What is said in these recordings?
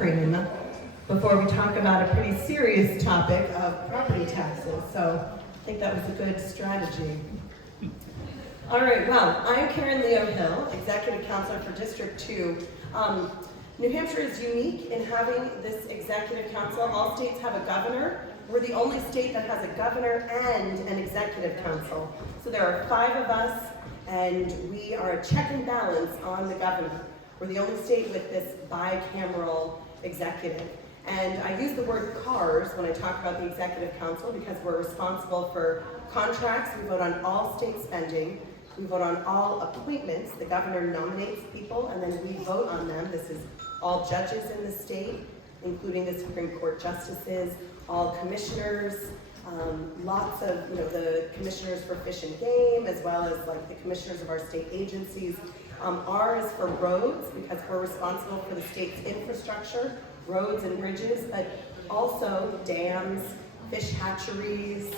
cream before we talk about a pretty serious topic of property taxes. So I think that was a good strategy. All right, well, I'm Karen Liot Hill, Executive Councilor for District 2. New Hampshire is unique in having this Executive Council. All states have a governor. We're the only state that has a governor and an Executive Council. So there are 5 of us, and we are a check and balance on the governor. We're the only state with this bicameral executive. And I use the word cars when I talk about the Executive Council because we're responsible for contracts. We vote on all state spending. We vote on all appointments. The governor nominates people and then we vote on them. This is all judges in the state, including the Supreme Court justices, all commissioners, lots of, the commissioners for fish and game, as well as like the commissioners of our state agencies. R is for roads because we're responsible for the state's infrastructure, roads and bridges, but also dams, fish hatcheries,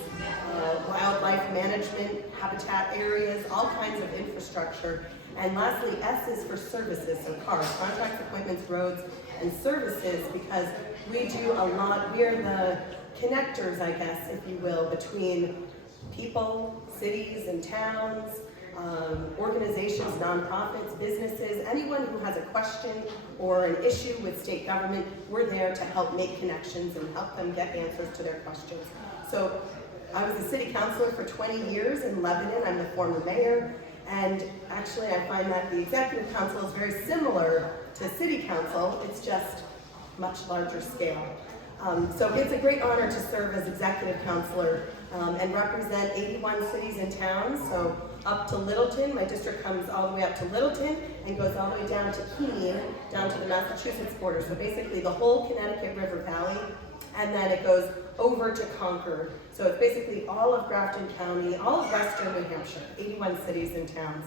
wildlife management, habitat areas, all kinds of infrastructure. And lastly, S is for services, so cars, contracts, appointments, roads, and services, because we do a lot. We're the connectors, I guess, if you will, between people, cities and towns, organizations, nonprofits, businesses, anyone who has a question or an issue with state government, we're there to help make connections and help them get answers to their questions. So I was a city councilor for 20 years in Lebanon. I'm the former mayor. And actually, I find that the Executive Council is very similar to City Council. It's just much larger scale. So it's a great honor to serve as Executive Councilor and represent 81 cities and towns. So up to Littleton, my district comes all the way up to Littleton and goes all the way down to Keene, down to the Massachusetts border. So basically the whole Connecticut River Valley, and then it goes over to Concord. So it's basically all of Grafton County, all of western New Hampshire, 81 cities and towns.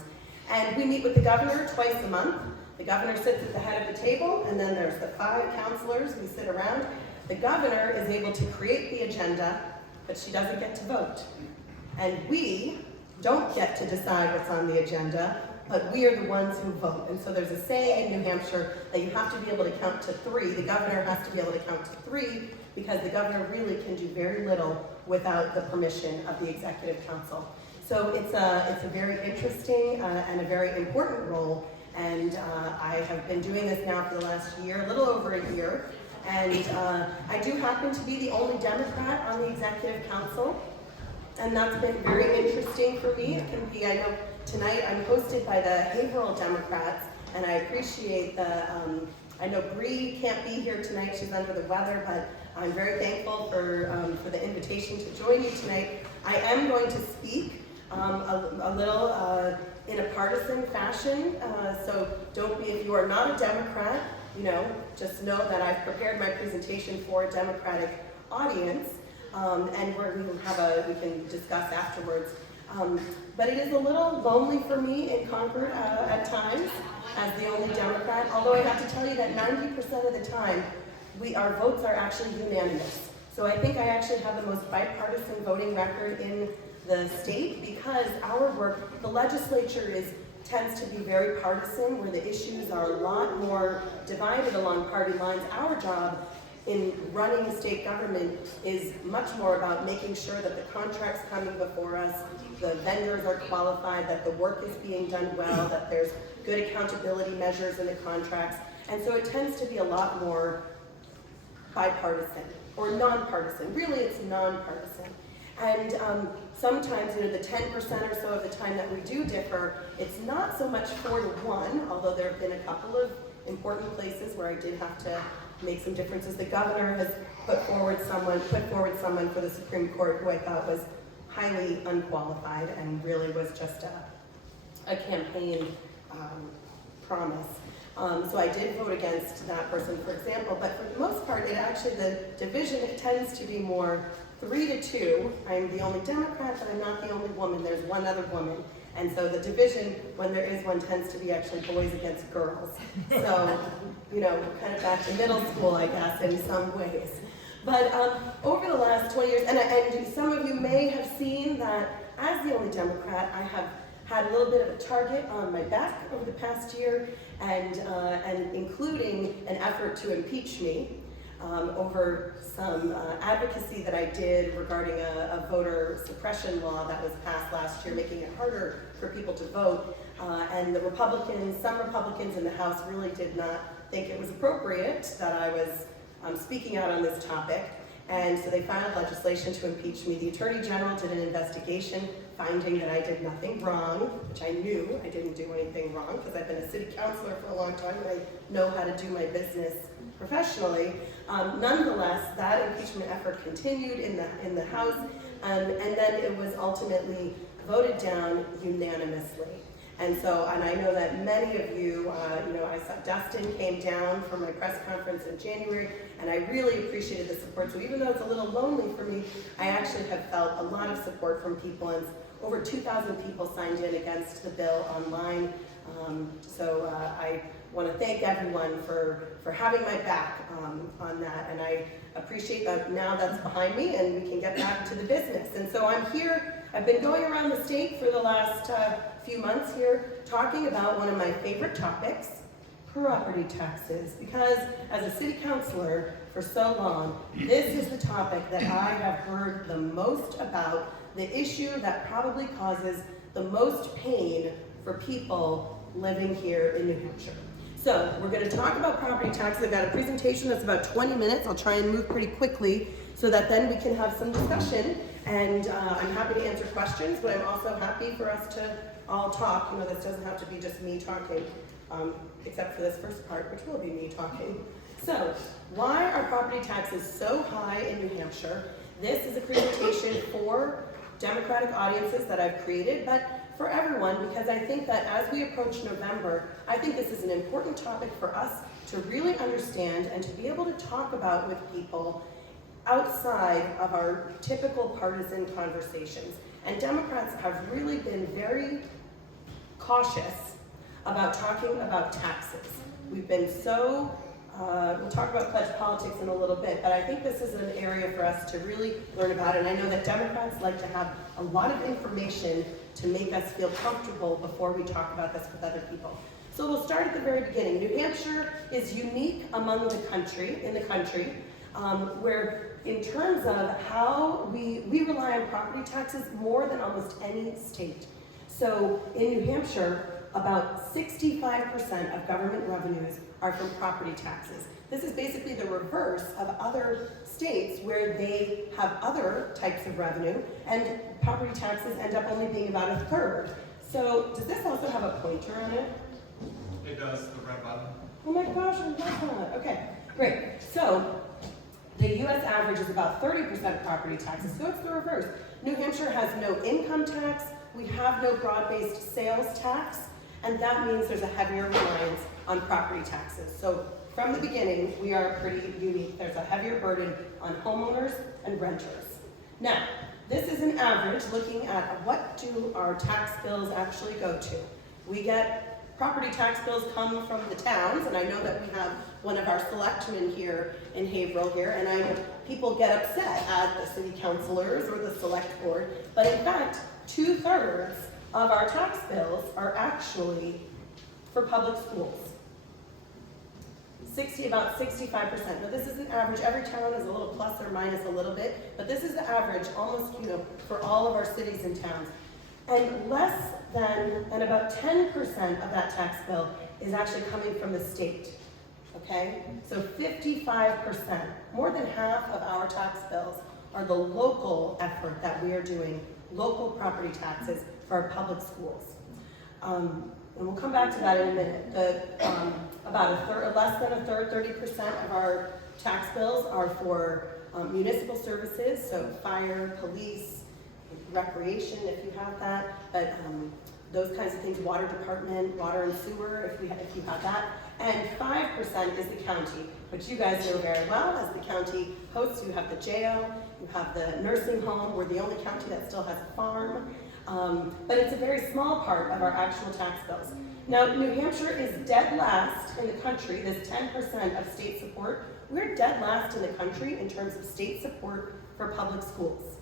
And we meet with the governor twice a month. The governor sits at the head of the table, and then there's the 5 councilors. We sit around. The governor is able to create the agenda, but she doesn't get to vote. And we don't get to decide what's on the agenda, but we are the ones who vote. And so there's a saying in New Hampshire that you have to be able to count to 3. The governor has to be able to count to 3 because the governor really can do very little without the permission of the Executive Council. So it's a very interesting and a very important role. And I have been doing this now for the last year, a little over a year. And I do happen to be the only Democrat on the Executive Council. And that's been very interesting for me. It can be, I know tonight I'm hosted by the Haverhill Democrats, and I appreciate I know Bree can't be here tonight, she's under the weather, but I'm very thankful for the invitation to join you tonight. I am going to speak a little in a partisan fashion, so don't be, if you are not a Democrat, just know that I've prepared my presentation for a Democratic audience. And we can discuss afterwards. But it is a little lonely for me in Concord at times as the only Democrat, although I have to tell you that 90% of the time, our votes are actually unanimous. So I think I actually have the most bipartisan voting record in the state because our work, the legislature tends to be very partisan, where the issues are a lot more divided along party lines. Our job in running state government is much more about making sure that the contracts coming before us, the vendors are qualified, that the work is being done well, that there's good accountability measures in the contracts. And so it tends to be a lot more bipartisan or nonpartisan. Really, it's nonpartisan. And sometimes, the 10% or so of the time that we do differ, it's not so much 4 to 1, although there have been a couple of important places where I did have to make some differences. The governor has put forward someone for the Supreme Court who I thought was highly unqualified and really was just a campaign promise. So I did vote against that person, for example, but for the most part, the division tends to be more 3 to 2. I'm the only Democrat, but I'm not the only woman. There's one other woman. And so the division, when there is one, tends to be actually boys against girls. So, kind of back to middle school, I guess, in some ways. But over the last 20 years, and some of you may have seen that as the only Democrat, I have had a little bit of a target on my back over the past year, and including an effort to impeach me over some advocacy that I did regarding a voter suppression law that was passed last year, making it harder for people to vote. And some Republicans in the House really did not think it was appropriate that I was speaking out on this topic. And so they filed legislation to impeach me. The Attorney General did an investigation finding that I did nothing wrong, which I knew I didn't do anything wrong because I've been a city councilor for a long time and I know how to do my business professionally. Nonetheless, that impeachment effort continued in the House, and then it was ultimately voted down unanimously. And I know that many of you, I saw Dustin came down for my press conference in January, and I really appreciated the support. So even though it's a little lonely for me, I actually have felt a lot of support from people, and over 2,000 people signed in against the bill online. I want to thank everyone for having my back on that, and I appreciate that now that's behind me and we can get back to the business. And so I'm here, I've been going around the state for the last few months here talking about one of my favorite topics, property taxes, because as a city councilor for so long, this is the topic that I have heard the most about, the issue that probably causes the most pain for people living here in New Hampshire. So we're going to talk about property taxes. I've got a presentation that's about 20 minutes. I'll try and move pretty quickly so that then we can have some discussion. And I'm happy to answer questions, but I'm also happy for us to all talk. This doesn't have to be just me talking, except for this first part, which will be me talking. So, why are property taxes so high in New Hampshire? This is a presentation for Democratic audiences that I've created, but for everyone, because I think that as we approach November, I think this is an important topic for us to really understand and to be able to talk about with people outside of our typical partisan conversations. And Democrats have really been very cautious about talking about taxes. We've been so, we'll talk about pledge politics in a little bit, but I think this is an area for us to really learn about. And I know that Democrats like to have a lot of information to make us feel comfortable before we talk about this with other people. So we'll start at the very beginning. New Hampshire is unique among the country, where in terms of how we rely on property taxes more than almost any state. So in New Hampshire, about 65% of government revenues are from property taxes. This is basically the reverse of other states where they have other types of revenue, and property taxes end up only being about a third. So does this also have a pointer on it? It does, the red button. Oh my gosh, I love that. Okay, great. So the US average is about 30% property taxes, so it's the reverse. New Hampshire has no income tax, we have no broad-based sales tax, and that means there's a heavier reliance on property taxes. So from the beginning, we are pretty unique. There's a heavier burden on homeowners and renters. Now, this is an average looking at what do our tax bills actually go to. We get property tax bills come from the towns, and I know that we have one of our selectmen here in Haverhill here, and I know people get upset at the city councilors or the select board, but in fact, 2/3 of our tax bills are actually for public schools. About 65%. Now this is an average. Every town is a little plus or minus a little bit, but this is the average almost, for all of our cities and towns. And about 10% of that tax bill is actually coming from the state, okay? So 55%, more than half of our tax bills are the local effort that we are doing, local property taxes for our public schools. And we'll come back to that in a minute. Less than a third, 30% of our tax bills are for municipal services, so fire, police, recreation, if you have that, but those kinds of things, water department, water and sewer, if you have that. And 5% is the county, which you guys know very well. As the county hosts, you have the jail, you have the nursing home. We're the only county that still has a farm. But it's a very small part of our actual tax bills. Now, New Hampshire is dead last in the country, this 10% of state support. We're dead last in the country in terms of state support for public schools.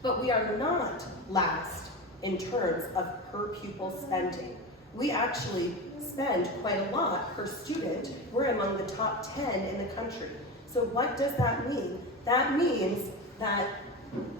But we are not last in terms of per pupil spending. We actually spend quite a lot per student. We're among the top 10 in the country. So what does that mean? That means that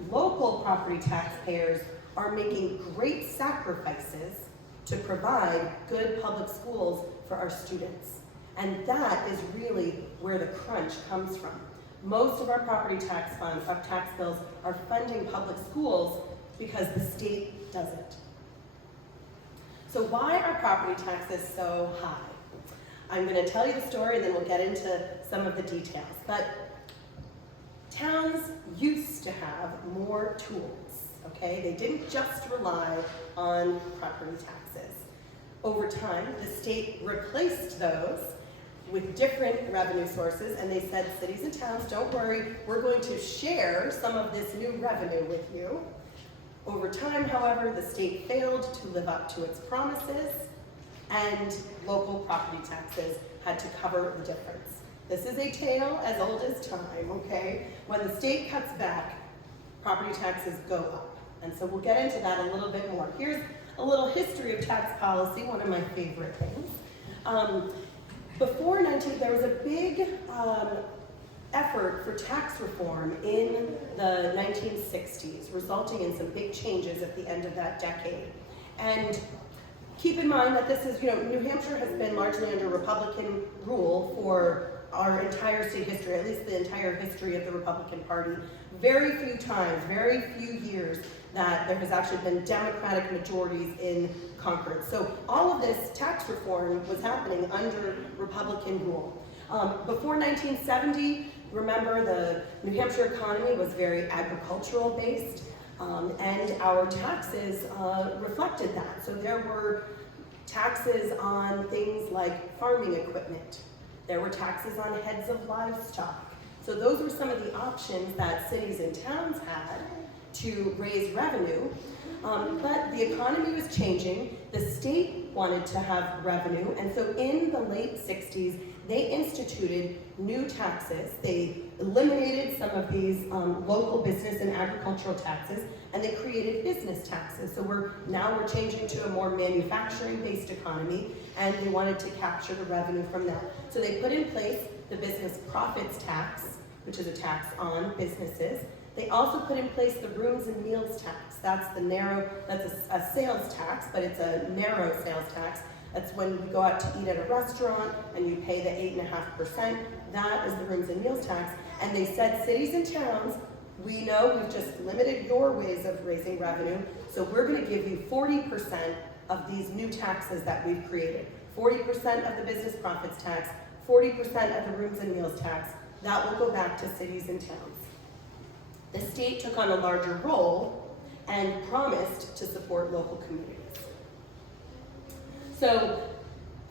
local property taxpayers are making great sacrifices to provide good public schools for our students. And that is really where the crunch comes from. Most of our property tax funds, our tax bills, are funding public schools because the state doesn't. So why are property taxes so high? I'm going to tell you the story and then we'll get into some of the details. But towns used to have more tools, okay? They didn't just rely on property taxes. Over time, the state replaced those with different revenue sources, and they said, cities and towns, don't worry, we're going to share some of this new revenue with you. Over time, however, the state failed to live up to its promises, and local property taxes had to cover the difference. This is a tale as old as time, okay? When the state cuts back, property taxes go up. And so we'll get into that a little bit more. Here's a little history of tax policy, one of my favorite things. There was a big effort for tax reform in the 1960s, resulting in some big changes at the end of that decade. And keep in mind that this is, New Hampshire has been largely under Republican rule for our entire state history, at least the entire history of the Republican Party. Very few times, very few years that there has actually been Democratic majorities in Concord. So all of this tax reform was happening under Republican rule. Before 1970, remember the New Hampshire economy was very agricultural based, and our taxes reflected that. So there were taxes on things like farming equipment. There were taxes on heads of livestock. So those were some of the options that cities and towns had to raise revenue. But the economy was changing. The state wanted to have revenue. And so in the late 60s, they instituted new taxes. They eliminated some of these local business and agricultural taxes, and they created business taxes. So we're changing to a more manufacturing-based economy, and they wanted to capture the revenue from that. So they put in place the business profits tax, which is a tax on businesses. They also put in place the rooms and meals tax. That's a sales tax, but it's a narrow sales tax. That's when you go out to eat at a restaurant and you pay the 8.5%. That is the rooms and meals tax. And they said, cities and towns, we know we've just limited your ways of raising revenue, so we're going to give you 40% of these new taxes that we've created. 40% of the business profits tax, 40% of the rooms and meals tax. That will go back to cities and towns. The state took on a larger role and promised to support local communities. So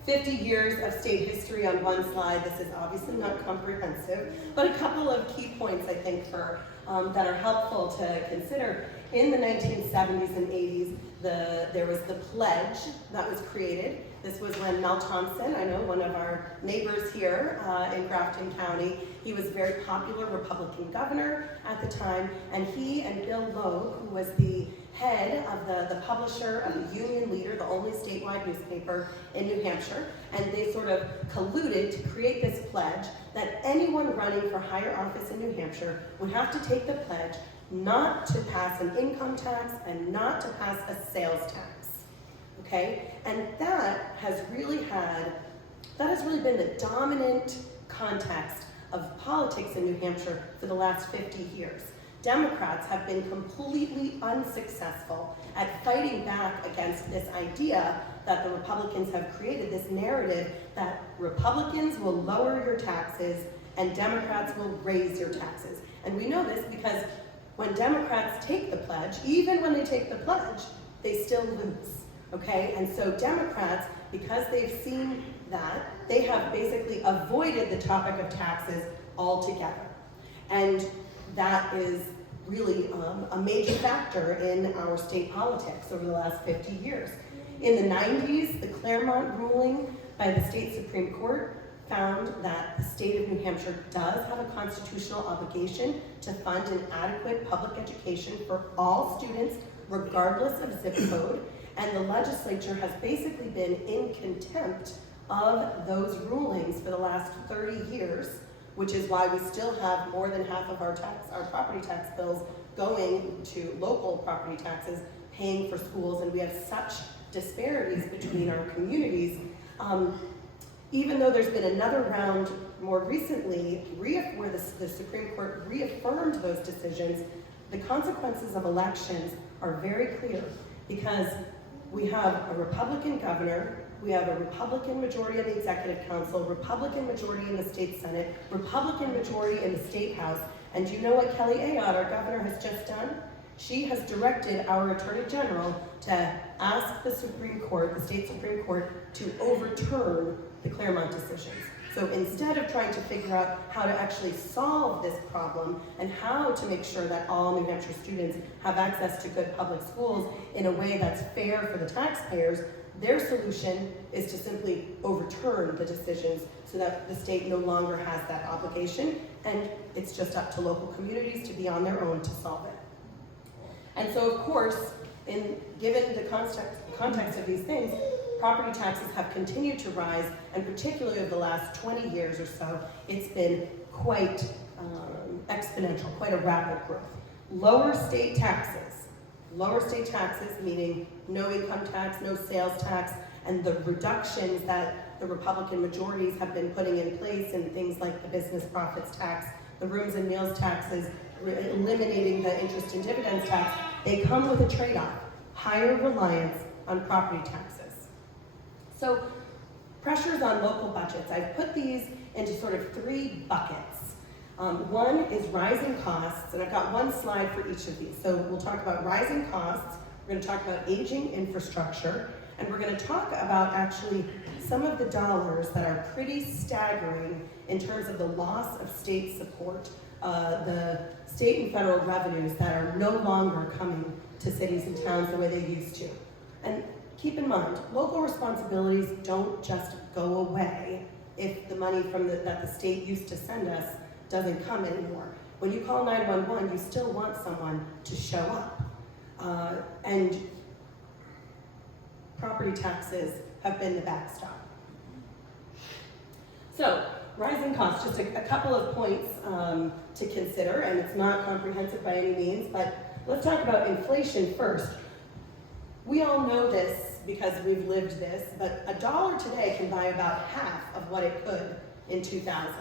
50 years of state history on one slide. This is obviously not comprehensive, but a couple of key points I think that are helpful to consider. In the 1970s and 80s, there was the pledge that was created. This was when Mel Thompson, I know one of our neighbors here in Grafton County, he was a very popular Republican governor at the time, and he and Bill Loeb, who was the head of the publisher of the Union Leader, the only statewide newspaper in New Hampshire, and they sort of colluded to create this pledge that anyone running for higher office in New Hampshire would have to take the pledge not to pass an income tax and not to pass a sales tax, okay? And that has really been the dominant context of politics in New Hampshire for the last 50 years. Democrats have been completely unsuccessful at fighting back against this idea that the Republicans have created, this narrative that Republicans will lower your taxes and Democrats will raise your taxes. And we know this because when Democrats take the pledge, even when they take the pledge, they still lose, okay? And so Democrats, because they've seen that, they have basically avoided the topic of taxes altogether. And that is really a major factor in our state politics over the last 50 years. In the 90s, the Claremont ruling by the state Supreme Court found that the state of New Hampshire does have a constitutional obligation to fund an adequate public education for all students, regardless of zip code, and the legislature has basically been in contempt of those rulings for the last 30 years, which is why we still have more than half of our property tax bills going to local property taxes, paying for schools, and we have such disparities between our communities. Even though there's been another round more recently where the Supreme Court reaffirmed those decisions, the consequences of elections are very clear because we have a Republican governor, we have a Republican majority in the Executive Council, Republican majority in the State Senate, Republican majority in the State House, and do you know what Kelly Ayotte, our governor, has just done? She has directed our Attorney General to ask the Supreme Court, the State Supreme Court, to overturn the Claremont decisions. So instead of trying to figure out how to actually solve this problem and how to make sure that all New Hampshire students have access to good public schools in a way that's fair for the taxpayers, their solution is to simply overturn the decisions so that the state no longer has that obligation, and it's just up to local communities to be on their own to solve it. And so, of course, given the context of these things, property taxes have continued to rise, and particularly over the last 20 years or so, it's been quite exponential, quite a rapid growth. Lower state taxes, meaning no income tax, no sales tax, and the reductions that the Republican majorities have been putting in place in things like the business profits tax, the rooms and meals taxes, eliminating the interest and dividends tax, they come with a trade-off, higher reliance on property taxes. So pressures on local budgets, I've put these into sort of three buckets. One is rising costs, and I've got one slide for each of these. So we'll talk about rising costs, we're going to talk about aging infrastructure, and we're going to talk about actually some of the dollars that are pretty staggering in terms of the loss of state support, the state and federal revenues that are no longer coming to cities and towns the way they used to. And keep in mind, local responsibilities don't just go away if the money that the state used to send us doesn't come anymore. When you call 911, you still want someone to show up. And property taxes have been the backstop. So, rising costs, just a couple of points to consider, and it's not comprehensive by any means, but let's talk about inflation first. We all know this because we've lived this, but $1 today can buy about half of what it could in 2000.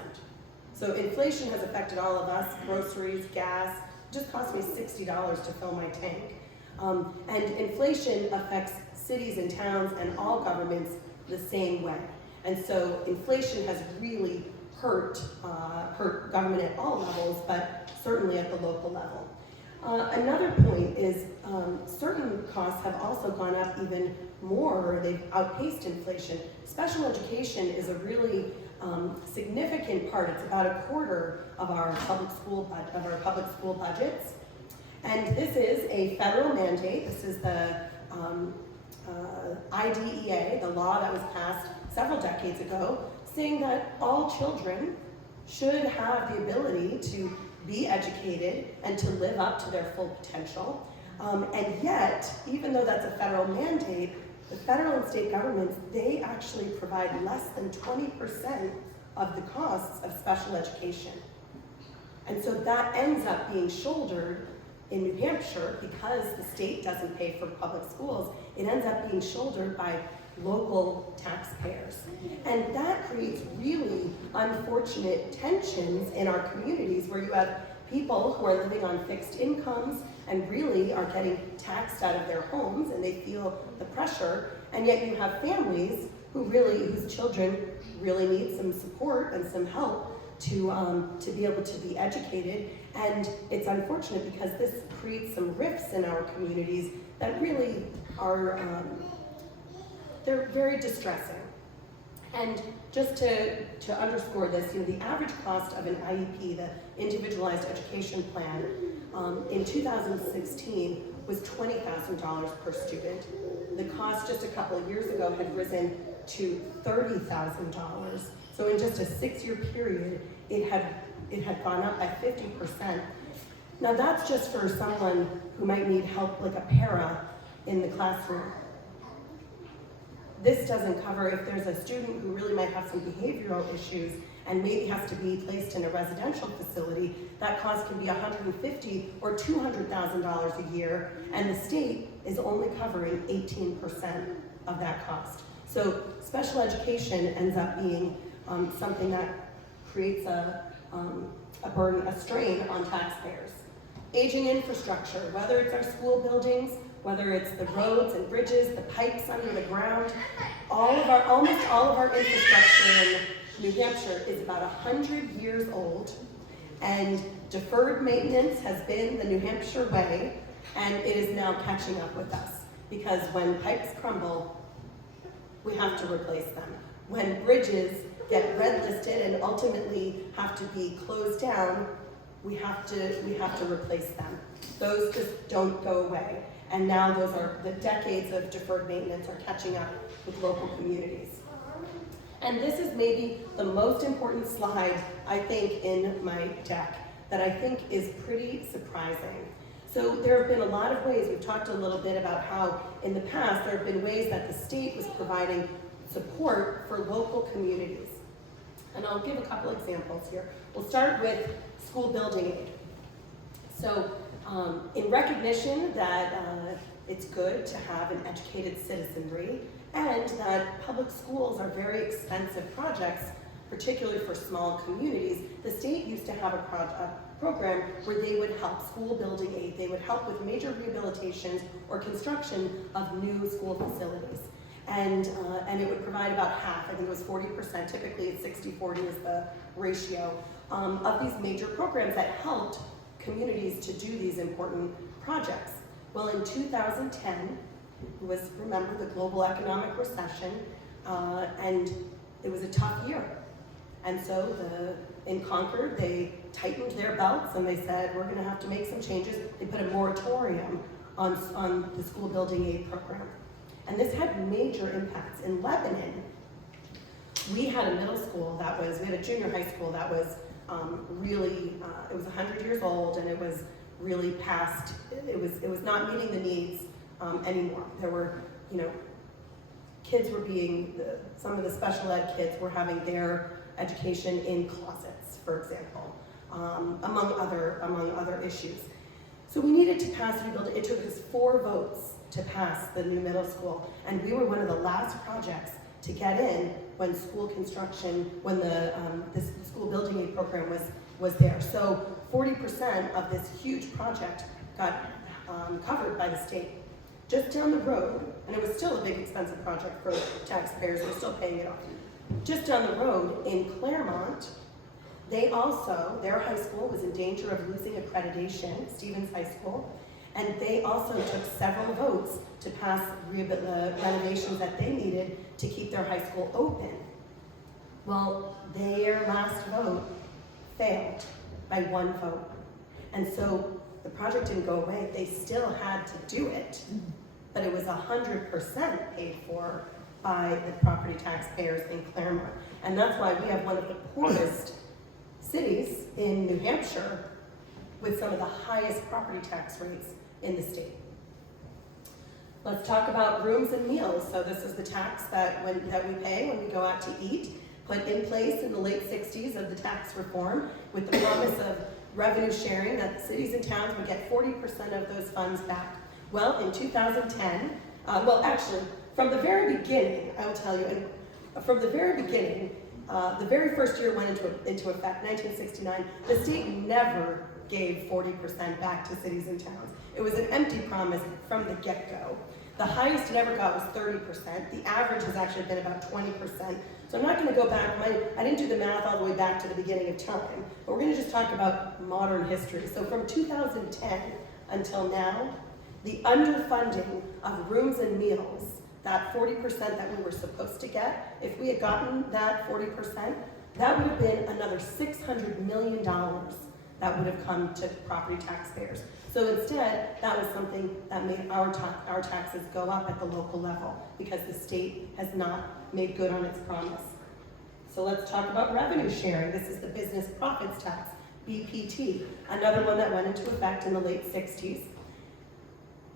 So inflation has affected all of us, groceries, gas. It just cost me $60 to fill my tank. And inflation affects cities and towns and all governments the same way. And so inflation has really hurt government at all levels, but certainly at the local level. Another point is certain costs have also gone up even more, or they've outpaced inflation. Special education is a really significant part. It's about a quarter of our public school budgets. And this is a federal mandate. This is the IDEA, the law that was passed several decades ago, saying that all children should have the ability to be educated and to live up to their full potential. And yet, even though that's a federal mandate, the federal and state governments, they actually provide less than 20% of the costs of special education. And so that ends up being shouldered in New Hampshire because the state doesn't pay for public schools. It ends up being shouldered by local taxpayers. And that creates really unfortunate tensions in our communities where you have people who are living on fixed incomes and really are getting taxed out of their homes and they feel the pressure, and yet you have families whose children really need some support and some help to be able to be educated. And it's unfortunate because this creates some rifts in our communities that really are they're very distressing. And just to underscore this, the average cost of an IEP, the Individualized Education Plan, in 2016 was $20,000 per student. The cost just a couple of years ago had risen to $30,000. So in just a 6-year period, it had gone up by 50%. Now that's just for someone who might need help, like a para in the classroom. This doesn't cover if there's a student who really might have some behavioral issues and maybe has to be placed in a residential facility. That cost can be $150,000 or $200,000 a year, and the state is only covering 18% of that cost. So special education ends up being something that creates a burden, a strain on taxpayers. Aging infrastructure, whether it's our school buildings, whether it's the roads and bridges, the pipes under the ground, almost all of our infrastructure in New Hampshire is about 100 years old, and deferred maintenance has been the New Hampshire way, and it is now catching up with us. Because when pipes crumble, we have to replace them. When bridges get red listed and ultimately have to be closed down, we have to replace them. Those just don't go away. And now those are the decades of deferred maintenance are catching up with local communities. And this is maybe the most important slide, I think, in my deck that I think is pretty surprising. So there have been a lot of ways, we've talked a little bit about how in the past there have been ways that the state was providing support for local communities. And I'll give a couple examples here. We'll start with school building aid. So in recognition that it's good to have an educated citizenry and that public schools are very expensive projects, particularly for small communities, the state used to have a program where they would help school building aid. They would help with major rehabilitations or construction of new school facilities. And it would provide about half, I think it was 40%, typically it's 60-40 is the ratio, of these major programs that helped communities to do these important projects. Well, in 2010, it was, remember, the global economic recession, and it was a tough year. And so in Concord, they tightened their belts and they said, we're gonna have to make some changes. They put a moratorium on the school building aid program. And this had major impacts. In Lebanon, we had a middle school we had a junior high school that was really, it was 100 years old, and it was really past, it was not meeting the needs anymore. There were, kids were some of the special ed kids were having their education in closets, for example, among other issues. So we needed to pass rebuild. It took us 4 votes to pass the new middle school, and we were one of the last projects to get in when school construction, when the school building aid program was there. So 40% of this huge project got covered by the state. Just down the road, and it was still a big expensive project for taxpayers, they're still paying it off. Just down the road in Claremont, their high school was in danger of losing accreditation, Stevens High School, and they also took several votes to pass the renovations that they needed to keep their high school open. Well, their last vote failed by 1 vote. And so the project didn't go away. They still had to do it, but it was 100% paid for by the property taxpayers in Claremont. And that's why we have one of the poorest cities in New Hampshire with some of the highest property tax rates in the state. Let's talk about rooms and meals. So this is the tax that we pay when we go out to eat, put in place in the late 60s of the tax reform with the promise of revenue sharing that cities and towns would get 40% of those funds back. Well, in 2010, from the very beginning, I will tell you, and from the very beginning, the very first year it went into effect, 1969, the state never gave 40% back to cities and towns. It was an empty promise from the get-go. The highest it ever got was 30%. The average has actually been about 20%. So I'm not going to go back. I didn't do the math all the way back to the beginning of time, but we're going to just talk about modern history. So from 2010 until now, the underfunding of rooms and meals, that 40% that we were supposed to get, if we had gotten that 40%, that would have been another $600 million that would have come to property taxpayers. So instead, that was something that made our taxes go up at the local level because the state has not made good on its promise. So let's talk about revenue sharing. This is the business profits tax. BPT, another one that went into effect in the late 60s.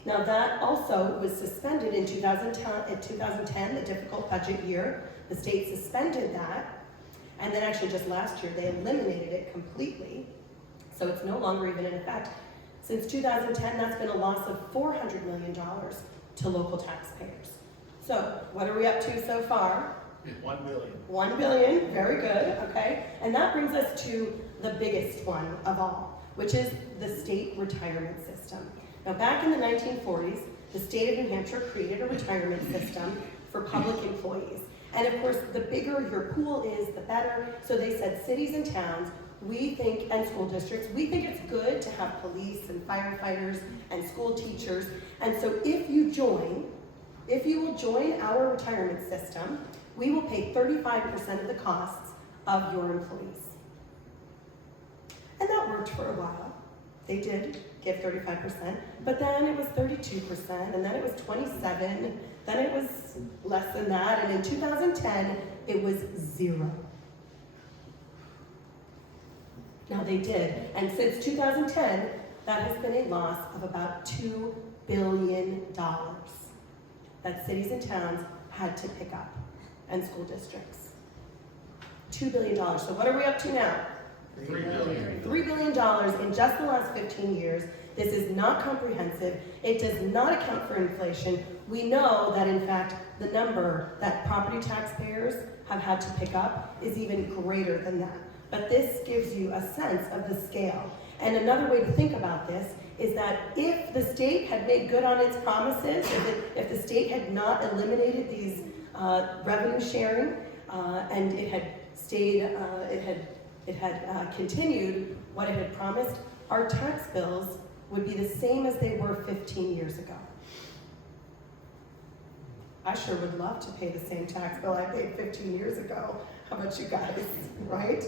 Now that also was suspended in 2010, the difficult budget year. The state suspended that, and then actually just last year they eliminated it completely. So it's no longer even in effect. Since 2010, that's been a loss of $400 million to local taxpayers. So what are we up to so far? 1 billion. 1 billion, very good, okay? And that brings us to the biggest one of all, which is the state retirement system. Now back in the 1940s, the state of New Hampshire created a retirement system for public employees. And of course, the bigger your pool is, the better. So they said cities and towns, we think, and school districts, we think it's good to have police and firefighters and school teachers. And so if you will join our retirement system, we will pay 35% of the costs of your employees. And that worked for a while. They did give 35%, but then it was 32%, and then it was 27%, then it was less than that, and in 2010, it was 0. Now they did, and since 2010, that has been a loss of about $2 billion that cities and towns had to pick up, and school districts. $2 billion. So what are we up to now? $3 billion. $3 billion in just the last 15 years. This is not comprehensive. It does not account for inflation. We know that, in fact, the number that property taxpayers have had to pick up is even greater than that. But this gives you a sense of the scale. And another way to think about this is that if the state had made good on its promises, if the state had not eliminated these revenue sharing, and it had stayed, it had continued what it had promised, our tax bills would be the same as they were 15 years ago. I sure would love to pay the same tax bill I paid 15 years ago. How about you guys, right?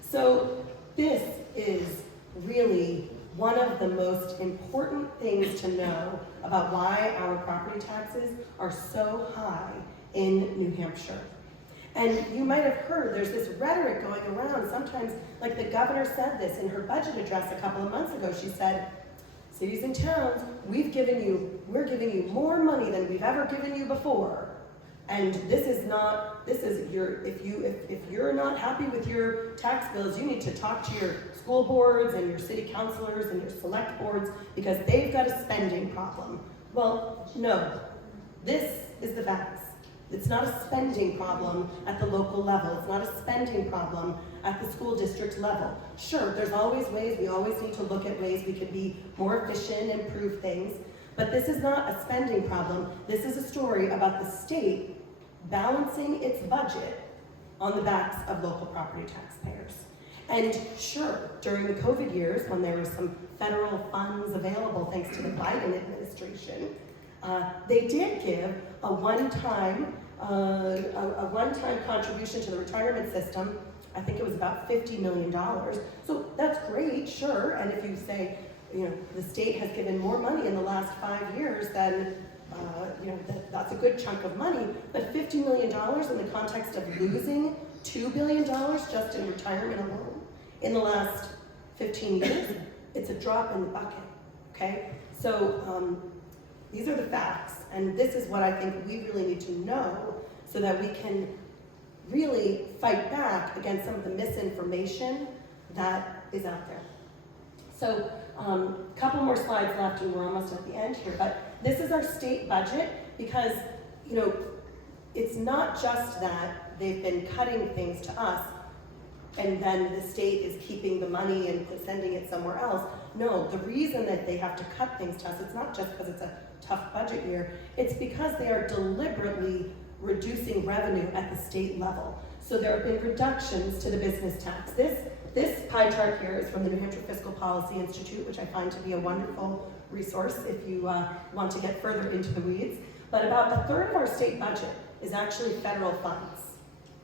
So this is really one of the most important things to know about why our property taxes are so high in New Hampshire. And you might have heard there's this rhetoric going around. Sometimes, like the governor said this in her budget address a couple of months ago. She said, cities and towns, we're giving you more money than we've ever given you before. And if you're not happy with your tax bills, you need to talk to your school boards and your city councilors and your select boards because they've got a spending problem. Well, no, this is the facts. It's not a spending problem at the local level. It's not a spending problem at the school district level. Sure, there's always ways, we always need to look at ways we can be more efficient, improve things, but this is not a spending problem. This is a story about the state balancing its budget on the backs of local property taxpayers. And sure, during the COVID years, when there were some federal funds available thanks to the Biden administration, they did give a one-time contribution to the retirement system. I think it was about $50 million. So that's great, sure. And if you say, the state has given more money in the last 5 years, then that's a good chunk of money. But $50 million in the context of losing $2 billion just in retirement alone in the last 15 years, it's a drop in the bucket. Okay, so. These are the facts, and this is what I think we really need to know so that we can really fight back against some of the misinformation that is out there. So, a couple more slides left and we're almost at the end here, but this is our state budget because, it's not just that they've been cutting things to us and then the state is keeping the money and sending it somewhere else. No, the reason that they have to cut things to us, it's not just because it's a tough budget year, it's because they are deliberately reducing revenue at the state level. So there have been reductions to the business tax. This pie chart here is from the New Hampshire Fiscal Policy Institute, which I find to be a wonderful resource if you want to get further into the weeds. But about a third of our state budget is actually federal funds.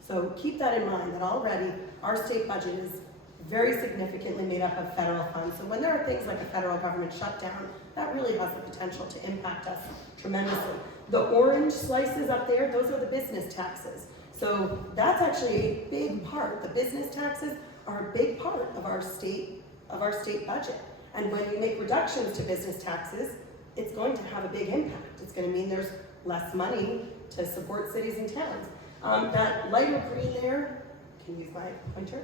So keep that in mind, that already our state budget is very significantly made up of federal funds. So when there are things like a federal government shutdown, that really has the potential to impact us tremendously. The orange slices up there, those are the business taxes. So that's actually a big part. The business taxes are a big part of our state budget. And when you make reductions to business taxes, it's going to have a big impact. It's going to mean there's less money to support cities and towns. That lighter green there, can you use my pointer?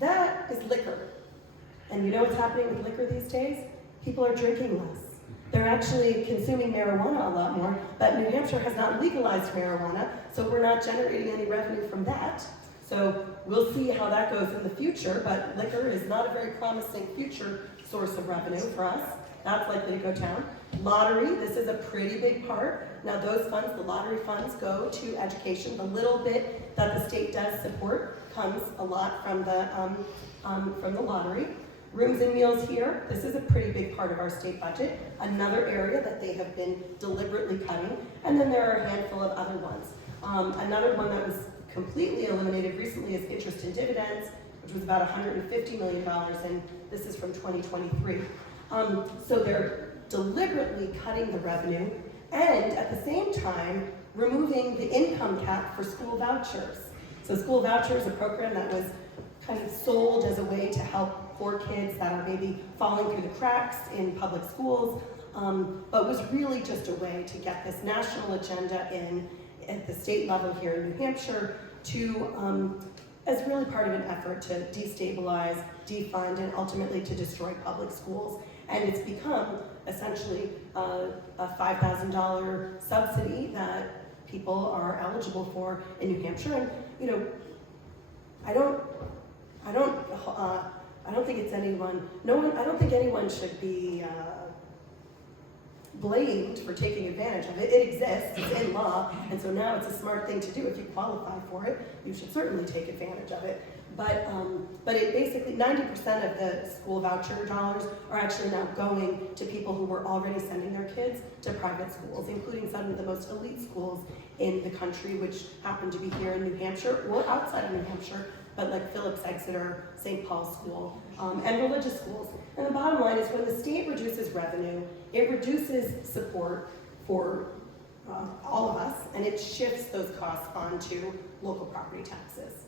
That is liquor. And you know what's happening with liquor these days? People are drinking less. They're actually consuming marijuana a lot more, but New Hampshire has not legalized marijuana, so we're not generating any revenue from that. So we'll see how that goes in the future, but liquor is not a very promising future source of revenue for us. That's likely to go down. Lottery, this is a pretty big part. Now those funds, the lottery funds, go to education. The little bit that the state does support comes a lot from the lottery. Rooms and meals here, this is a pretty big part of our state budget. Another area that they have been deliberately cutting. And then there are a handful of other ones. Another one that was completely eliminated recently is interest and dividends, which was about $150 million, and this is from 2023. So they're deliberately cutting the revenue and at the same time removing the income cap for school vouchers. So school vouchers, a program that was kind of sold as a way to help poor kids that are maybe falling through the cracks in public schools, but was really just a way to get this national agenda in at the state level here in New Hampshire to, as really part of an effort to destabilize, defund, and ultimately to destroy public schools. And it's become essentially a $5,000 subsidy that people are eligible for in New Hampshire. And you know, I don't think it's anyone. I don't think anyone should be blamed for taking advantage of it. It exists, it's in law, and so now it's a smart thing to do. If you qualify for it, you should certainly take advantage of it. But it basically, 90% of the school voucher dollars are actually now going to people who were already sending their kids to private schools, including some of the most elite schools in the country, which happen to be here in New Hampshire or outside of New Hampshire, but like Phillips Exeter, St. Paul's School, and religious schools. And the bottom line is when the state reduces revenue, it reduces support for all of us, and it shifts those costs onto local property taxes.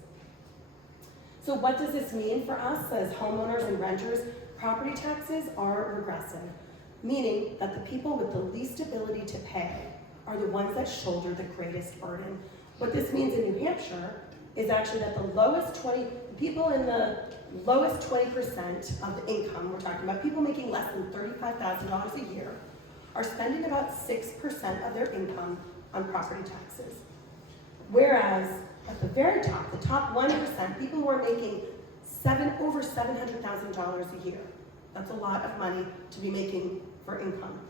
So what does this mean for us as homeowners and renters? Property taxes are regressive, meaning that the people with the least ability to pay are the ones that shoulder the greatest burden. What this means in New Hampshire is actually that people in the lowest 20% of the income, we're talking about people making less than $35,000 a year, are spending about 6% of their income on property taxes. Whereas at the very top, the top 1%, people who are making over $700,000 a year, that's a lot of money to be making for income,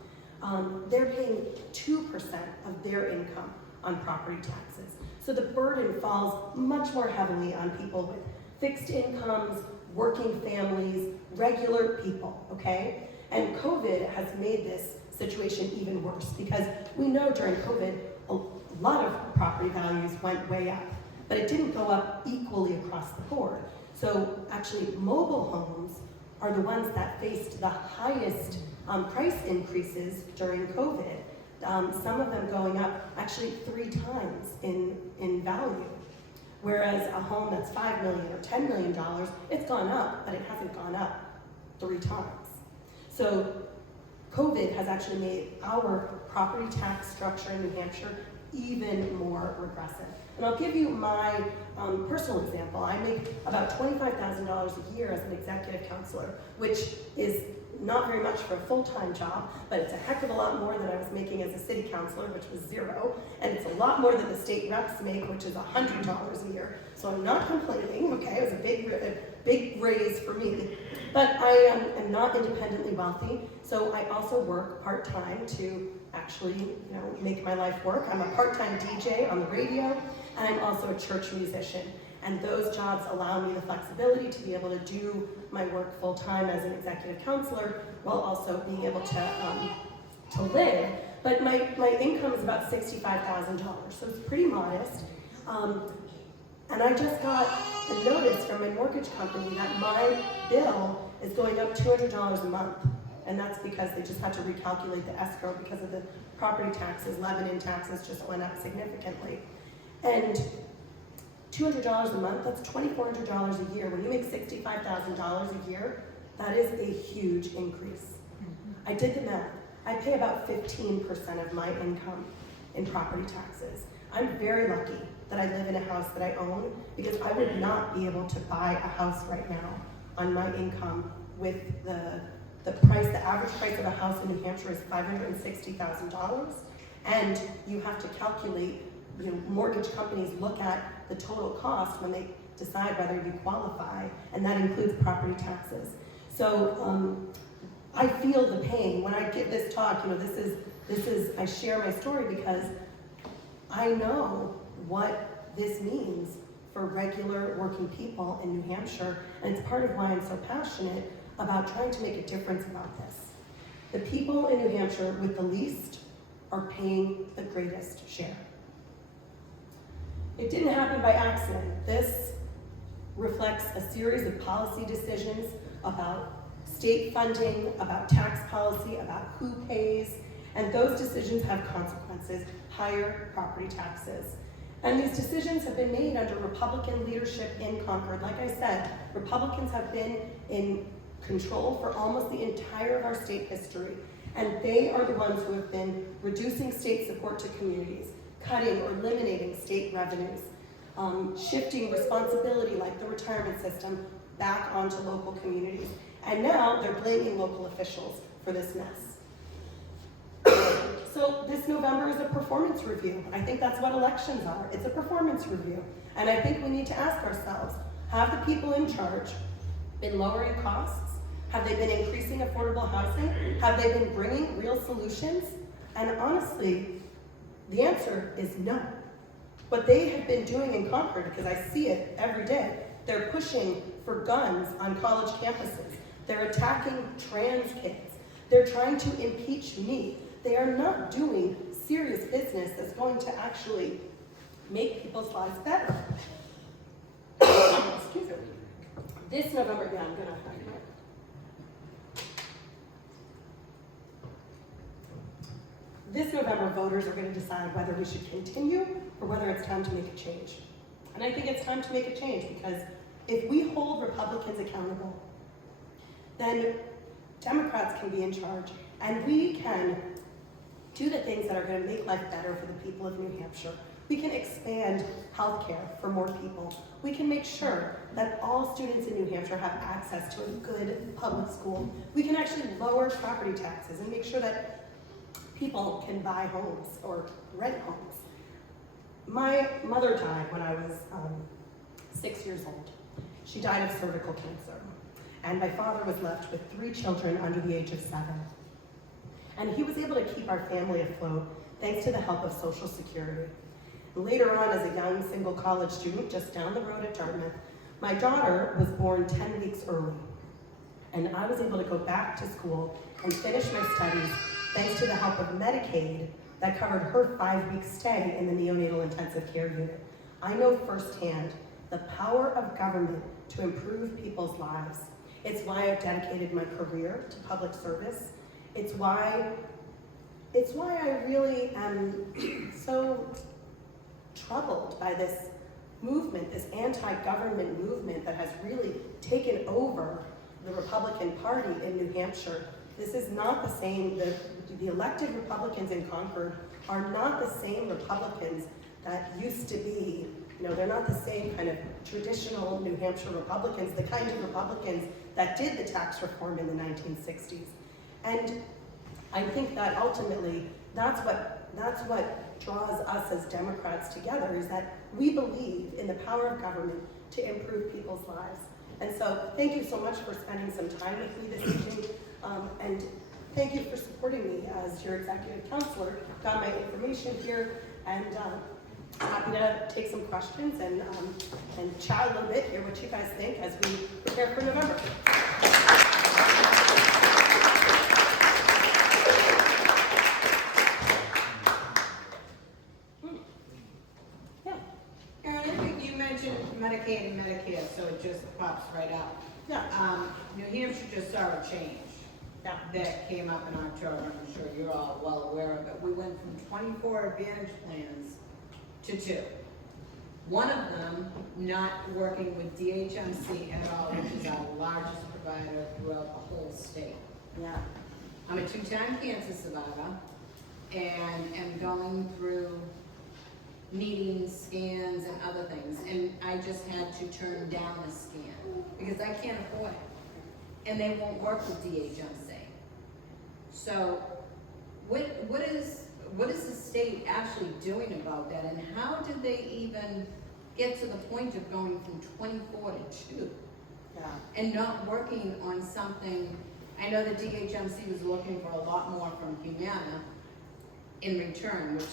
they're paying 2% of their income on property taxes. So the burden falls much more heavily on people with fixed incomes, working families, regular people, okay? And COVID has made this situation even worse because we know during COVID, a lot of property values went way up, but it didn't go up equally across the board. So actually mobile homes are the ones that faced the highest price increases during COVID. Some of them going up actually 3 times in value. Whereas a home that's $5 million or $10 million, it's gone up, but it hasn't gone up 3 times. So COVID has actually made our property tax structure in New Hampshire even more regressive. And I'll give you my personal example. I make about $25,000 a year as an executive counselor, which is not very much for a full-time job, but it's a heck of a lot more than I was making as a city councilor, which was 0, and it's a lot more than the state reps make, which is $100 a year. So I'm not complaining, okay? It was a big raise for me. But I am not independently wealthy, so I also work part-time to actually, make my life work. I'm a part-time DJ on the radio, and I'm also a church musician. And those jobs allow me the flexibility to be able to do my work full-time as an executive counselor while also being able to live. But my income is about $65,000, so it's pretty modest. And I just got a notice from my mortgage company that my bill is going up $200 a month. And that's because they just had to recalculate the escrow because of the property taxes. Lebanon taxes just went up significantly. And $200 a month, that's $2,400 a year. When you make $65,000 a year, that is a huge increase. I did the math. I pay about 15% of my income in property taxes. I'm very lucky that I live in a house that I own, because I would not be able to buy a house right now on my income with the average price of a house in New Hampshire is $560,000. And you have to calculate, mortgage companies look at the total cost when they decide whether you qualify, and that includes property taxes. So I feel the pain when I give this talk. I share my story because I know what this means for regular working people in New Hampshire, and it's part of why I'm so passionate about trying to make a difference about this. The people in New Hampshire with the least are paying the greatest share. It didn't happen by accident. This reflects a series of policy decisions about state funding, about tax policy, about who pays, and those decisions have consequences: higher property taxes. And these decisions have been made under Republican leadership in Concord. Like I said, Republicans have been in control for almost the entire of our state history, and they are the ones who have been reducing state support to communities, cutting or eliminating state revenues, shifting responsibility like the retirement system back onto local communities. And now they're blaming local officials for this mess. So this November is a performance review. I think that's what elections are. It's a performance review. And I think we need to ask ourselves, have the people in charge been lowering costs? Have they been increasing affordable housing? Have they been bringing real solutions? And honestly, the answer is no. What they have been doing in Concord, because I see it every day, they're pushing for guns on college campuses. They're attacking trans kids. They're trying to impeach me. They are not doing serious business that's going to actually make people's lives better. Excuse me. This November, I'm gonna find it. This November, voters are going to decide whether we should continue or whether it's time to make a change. And I think it's time to make a change, because if we hold Republicans accountable, then Democrats can be in charge, and we can do the things that are going to make life better for the people of New Hampshire. We can expand healthcare for more people. We can make sure that all students in New Hampshire have access to a good public school. We can actually lower property taxes and make sure that people can buy homes or rent homes. My mother died when I was 6 years old. She died of cervical cancer. And my father was left with 3 children under the age of 7. And he was able to keep our family afloat thanks to the help of Social Security. Later on, as a young single college student just down the road at Dartmouth, my daughter was born 10 weeks early. And I was able to go back to school and finish my studies thanks to the help of Medicaid that covered her 5-week stay in the neonatal intensive care unit. I know firsthand the power of government to improve people's lives. It's why I've dedicated my career to public service. It's why I really am so troubled by this movement, this anti-government movement that has really taken over the Republican Party in New Hampshire. This is not the same. The elected Republicans in Concord are not the same Republicans that used to be. They're not the same kind of traditional New Hampshire Republicans, the kind of Republicans that did the tax reform in the 1960s. And I think that ultimately, that's what draws us as Democrats together, is that we believe in the power of government to improve people's lives. And so thank you so much for spending some time with me this evening, and thank you for supporting me as your executive counselor. Got my information here, and happy to take some questions and chat a little bit, hear what you guys think as we prepare for November. Medicaid and Medicare, so it just pops right up. Yeah. New Hampshire just saw a change that came up in October. I'm sure you're all well aware of it. We went from 24 Advantage plans to 2. One of them not working with DHMC at all, which is our largest provider throughout the whole state. Yeah. I'm a two-time cancer survivor and am going through needing scans and other things. And I just had to turn down a scan because I can't afford it. And they won't work with DHMC. So what is the state actually doing about that? And how did they even get to the point of going from 24 to 2? Yeah. And not working on something? I know the DHMC was looking for a lot more from Humana in return, which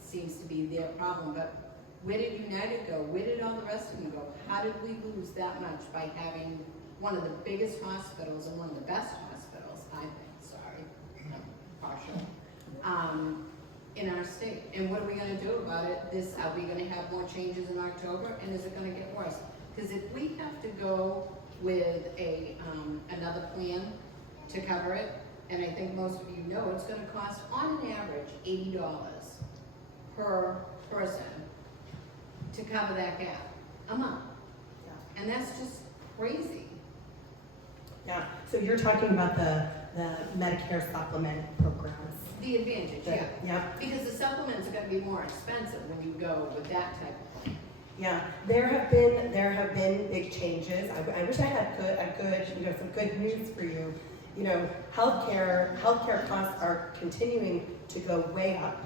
seems to be their problem, but where did United go? Where did all the rest of them go? How did we lose that much by having one of the biggest hospitals and one of the best hospitals, I think, sorry, I'm partial, in our state? And what are we gonna do about it? Are we gonna have more changes in October, and is it gonna get worse? Because if we have to go with another plan to cover it, and I think most of you know, it's gonna cost on an average $80 per person to cover that gap a month. Yeah. And that's just crazy. Yeah, so you're talking about the Medicare supplement programs. The advantage, yeah. Yeah. Because the supplements are gonna be more expensive when you go with that type of thing. Yeah, there have been big changes. I wish I had some good news for you. You know, healthcare costs are continuing to go way up.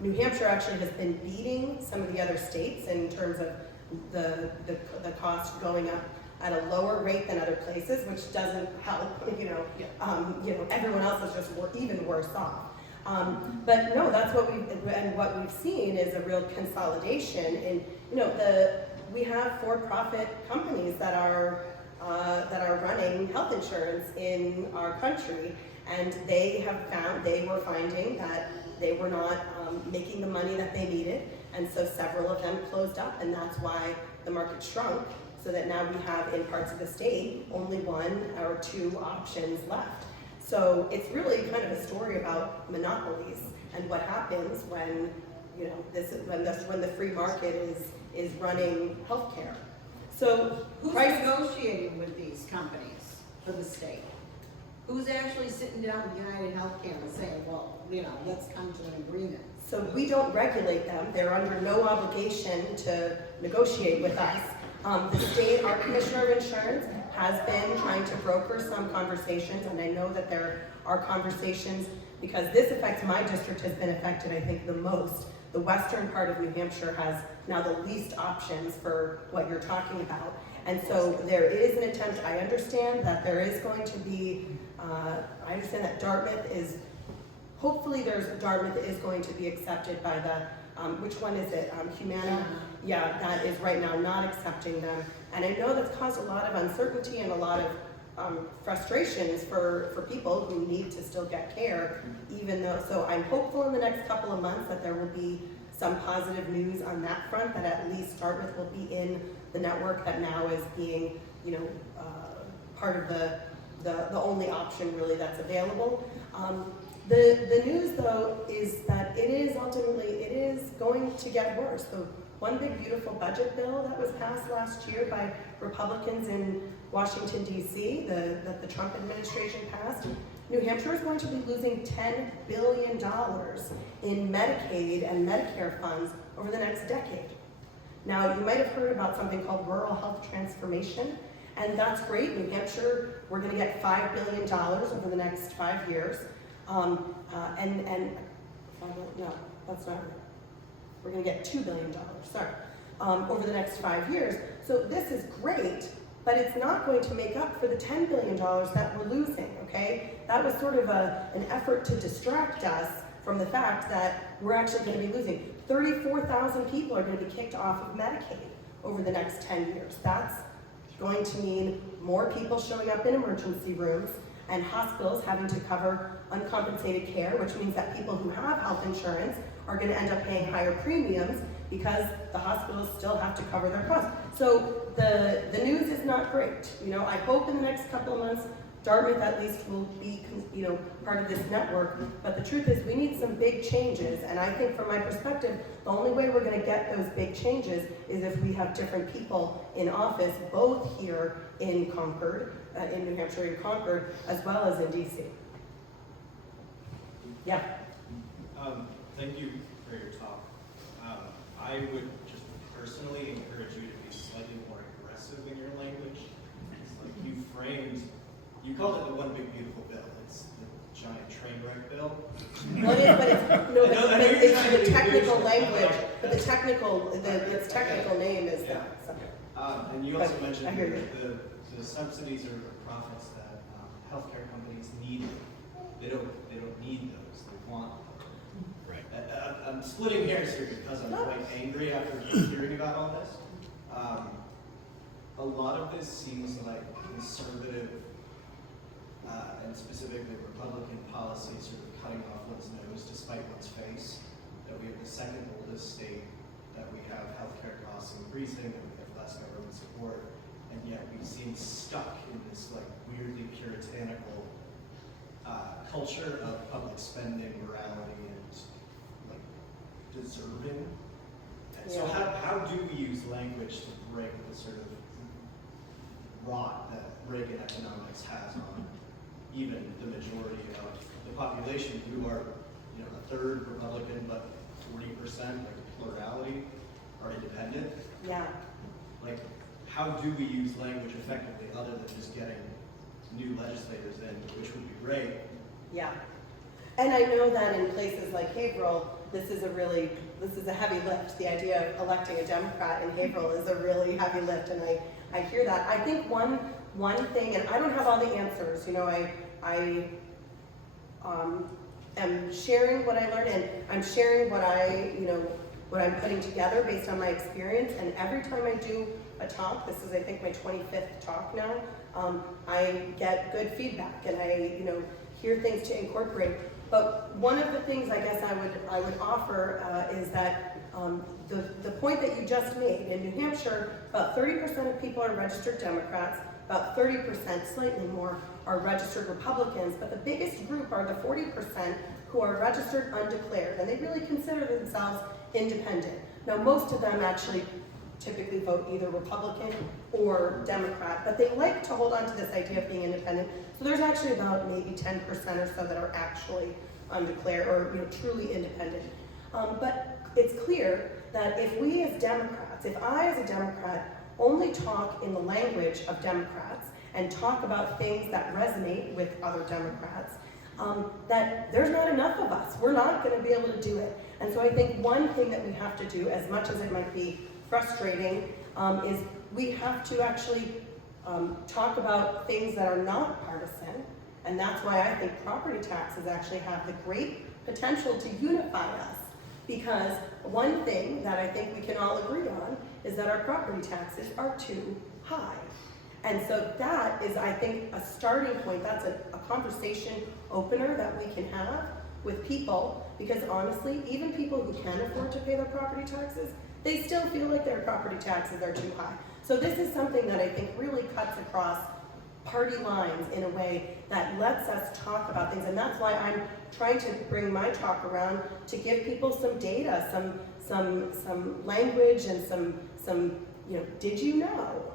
New Hampshire actually has been beating some of the other states in terms of the cost going up at a lower rate than other places, which doesn't help. Everyone else is just even worse off. But no, that's what we've seen is a real consolidation. And we have for-profit companies that are running health insurance in our country, and they were finding that they were not making the money that they needed, and so several of them closed up, and that's why the market shrunk, so that now we have in parts of the state only one or two options left. So it's really kind of a story about monopolies and what happens when when the free market is running healthcare. So Who's negotiating with these companies for the state? Who's actually sitting down with United Healthcare and saying, well, let's come to an agreement? So we don't regulate them. They're under no obligation to negotiate with us. The state, our Commissioner of Insurance, has been trying to broker some conversations, and I know that there are conversations because this affects my district, has been affected, I think, the most. The western part of New Hampshire has now the least options for what you're talking about. And so there is an attempt, I understand that there is going to be, I understand that Dartmouth is going to be accepted by the, which one is it, Humana? Yeah, that is right now not accepting them. And I know that's caused a lot of uncertainty and a lot of frustrations for people who need to still get care, so I'm hopeful in the next couple of months that there will be some positive news on that front, that at least Dartmouth will be in the network that now is being, part of the only option really that's available. The news though is that it is going to get worse. The one big beautiful budget bill that was passed last year by Republicans in Washington DC, that the Trump administration passed, New Hampshire is going to be losing $10 billion in Medicaid and Medicare funds over the next decade. Now, you might have heard about something called rural health transformation, and that's great. New Hampshire, we're going to get $5 billion over the next 5 years. No, that's not right. We're going to get $2 billion, over the next 5 years. So this is great, but it's not going to make up for the $10 billion that we're losing, okay? That was sort of an effort to distract us from the fact that we're actually going to be losing. 34,000 people are going to be kicked off of Medicaid over the next 10 years. That's going to mean more people showing up in emergency rooms and hospitals having to cover uncompensated care, which means that people who have health insurance are going to end up paying higher premiums because the hospitals still have to cover their costs. So the news is not great. I hope in the next couple of months, Dartmouth at least will be, part of this network. But the truth is, we need some big changes. And I think from my perspective, the only way we're gonna get those big changes is if we have different people in office, both here in Concord, in New Hampshire, in Concord, as well as in DC. Yeah. Thank you for your talk. I would just personally encourage you to be slightly more aggressive in your language. It's like you called it the one big beautiful bill. It's the giant train wreck bill. Well, it is, but it's the technical language, but That's- its technical name is that. So. And you also But mentioned I hear that the subsidies or profits that healthcare companies need. They don't need those. They want them. Right. I'm splitting hairs here because I'm quite angry after hearing about all this. A lot of this seems like conservative and specifically Republican policy sort of cutting off one's nose to spite one's face. That we have the second oldest state, that we have healthcare costs increasing, and we have less government support, and yet we seem stuck in this like weirdly puritanical culture of public spending, morality, and like deserving. And so how do we use language to break the sort of rot that Reagan economics has on even the majority of the population who are, a third Republican, but 40%, like plurality, are independent? Yeah. Like, how do we use language effectively other than just getting new legislators in, which would be great? Yeah. And I know that in places like Haverhill, this is a heavy lift. The idea of electing a Democrat in Haverhill is a really heavy lift, and I hear that. I think one thing, and I don't have all the answers, I am sharing what I learned, and I'm sharing what what I'm putting together based on my experience, and every time I do a talk, this is I think my 25th talk now, I get good feedback, and I hear things to incorporate. But one of the things I guess I would offer is that the point that you just made, in New Hampshire, about 30% of people are registered Democrats, about 30%, slightly more, are registered Republicans, but the biggest group are the 40% who are registered undeclared, and they really consider themselves independent. Now, most of them actually typically vote either Republican or Democrat, but they like to hold on to this idea of being independent. So there's actually about maybe 10% or so that are actually undeclared or truly independent. But it's clear that if we as Democrats, if I as a Democrat only talk in the language of Democrats and talk about things that resonate with other Democrats, that there's not enough of us. We're not going to be able to do it. And so I think one thing that we have to do, as much as it might be frustrating, is we have to actually talk about things that are not partisan, and that's why I think property taxes actually have the great potential to unify us, because one thing that I think we can all agree on is that our property taxes are too high. And so that is, I think, a starting point. That's a conversation opener that we can have with people, because honestly, even people who can afford to pay their property taxes, they still feel like their property taxes are too high. So this is something that I think really cuts across party lines in a way that lets us talk about things. And that's why I'm trying to bring my talk around to give people some data, some language, and some did you know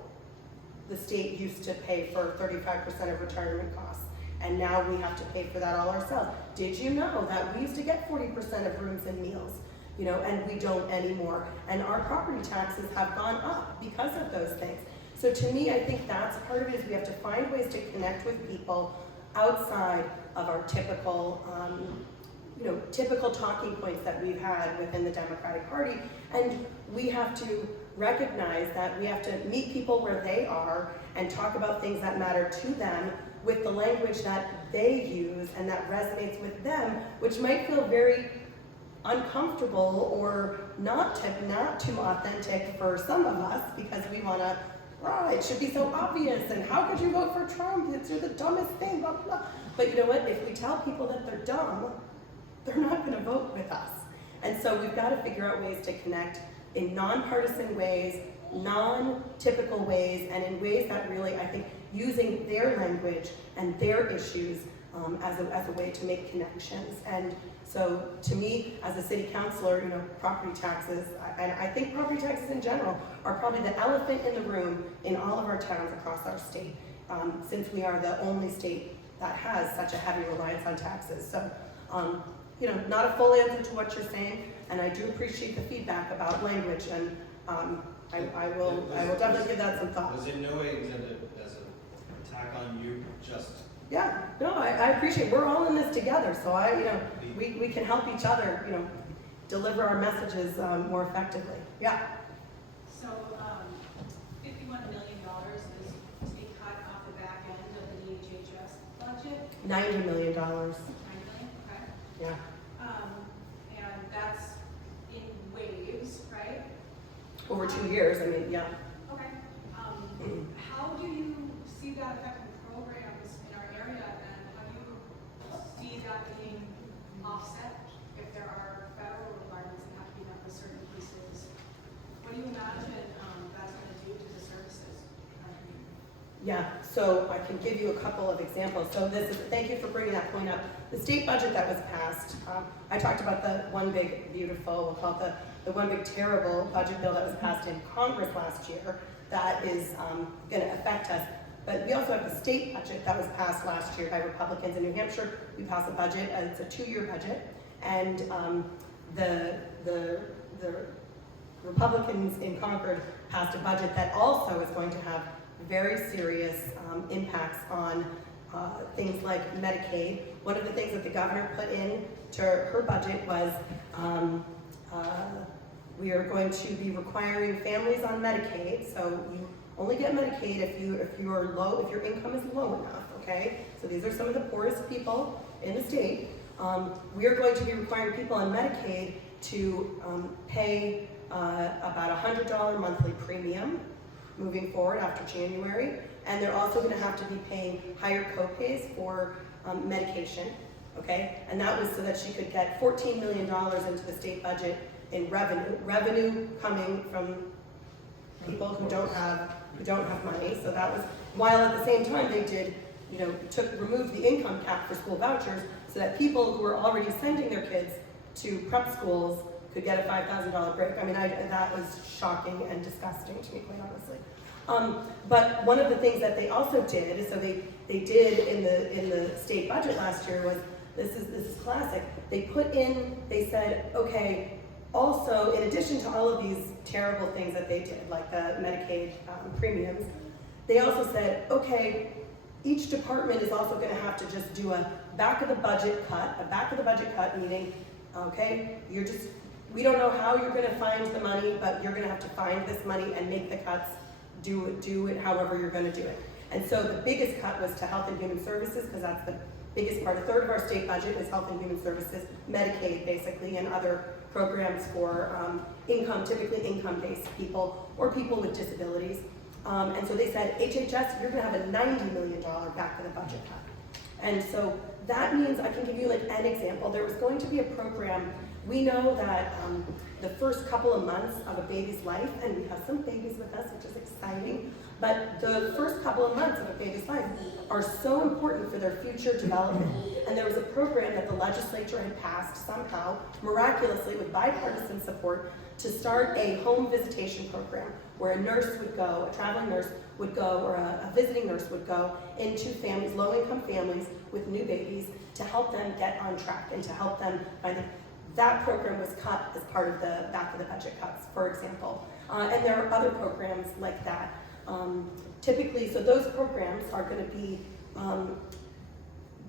the state used to pay for 35% of retirement costs, and now we have to pay for that all ourselves? Did you know that we used to get 40% of rooms and meals, and we don't anymore? And our property taxes have gone up because of those things. So to me, I think that's part of it, is we have to find ways to connect with people outside of our typical, typical talking points that we've had within the Democratic Party. And we have to recognize that we have to meet people where they are and talk about things that matter to them with the language that they use and that resonates with them, which might feel very uncomfortable or not too authentic for some of us, because we want to, it should be so obvious, and how could you vote for Trump? You're the dumbest thing, blah, blah, blah. But you know what? If we tell people that they're dumb, they're not going to vote with us. And so we've got to figure out ways to connect in nonpartisan ways non-typical ways and in ways that really, I think, using their language and their issues as a way to make connections. And so to me, as a city councilor, you know, property taxes, and I think property taxes in general are probably the elephant in the room in all of our towns across our state, since we are the only state that has such a heavy reliance on taxes. So, you know, not a full answer to what you're saying, and I do appreciate the feedback about language, and I will definitely give that some thought. Was in no way intended as an attack on you, just Yeah, no, I appreciate, we're all in this together, so we can help each other, you know, deliver our messages more effectively. Yeah. So, $51 million is to be cut off the back end of the DHHS budget. $90 million. 9 million, okay. Yeah. And that's in waves, right? Over 2 years, I mean, yeah. Okay. How do you see that affecting programs in our area, and how do you see that being offset if there are federal requirements that have to be met with certain pieces? What do you imagine that's going to do to the services? Yeah, so I can give you a couple of examples. So thank you for bringing that point up. The state budget that was passed, I talked about the one big beautiful, we'll call it the one big terrible budget bill that was passed in Congress last year that is going to affect us. But we also have the state budget that was passed last year by Republicans in New Hampshire. We passed a budget, it's a 2-year budget, and the Republicans in Concord passed a budget that also is going to have very serious impacts on things like Medicaid. One of the things that the governor put in to her budget was we are going to be requiring families on Medicaid. So you only get Medicaid if your income is low enough. Okay. So these are some of the poorest people in the state. We are going to be requiring people on Medicaid to pay about $100 monthly premium moving forward after January, and they're also going to have to be paying higher copays for medication, okay? And that was so that she could get $14 million into the state budget in revenue coming from people who don't have money. So that was, while at the same time they did, you know, removed the income cap for school vouchers so that people who were already sending their kids to prep schools could get a $5,000 break. I mean, that was shocking and disgusting to me, quite honestly. But one of the things that they also did is, so they did in the state budget last year was, this is classic. They said, okay, also in addition to all of these terrible things that they did, like the Medicaid premiums, they also said, okay, each department is also going to have to just do a back of the budget cut, meaning, okay, we don't know how you're going to find the money, but you're going to have to find this money and make the cuts, do it however you're going to do it. And so the biggest cut was to Health and Human Services, because that's the biggest part. A third of our state budget is Health and Human Services, Medicaid basically, and other programs for typically income-based people or people with disabilities. And so they said, HHS, you're going to have a $90 million back of the budget cut. And so that means, I can give you like an example. There was going to be a program. We know that the first couple of months of a baby's life, and we have some babies with us, which is exciting, but the first couple of months of a baby's life are so important for their future development. And there was a program that the legislature had passed somehow, miraculously, with bipartisan support, to start a home visitation program where a nurse would go, a traveling nurse would go, or a visiting nurse would go into families, low-income families with new babies, to help them get on track and to help them find that program was cut as part of the back of the budget cuts, for example. And there are other programs like that. Typically, so those programs are going to be,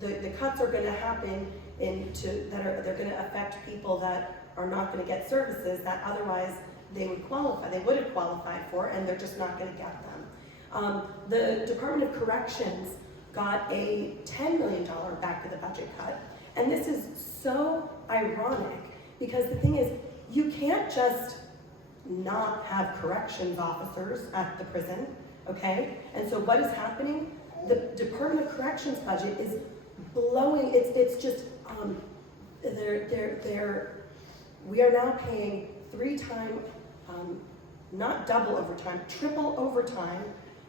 the cuts are going to happen they're going to affect people that are not going to get services that otherwise they would have qualified for, and they're just not going to get them. The Department of Corrections got a $10 million back of the budget cut. And this is so ironic, because the thing is, you can't just not have corrections officers at the prison, okay? And so what is happening? The Department of Corrections budget is blowing, it's just, we are now paying 3 times not double overtime, triple overtime,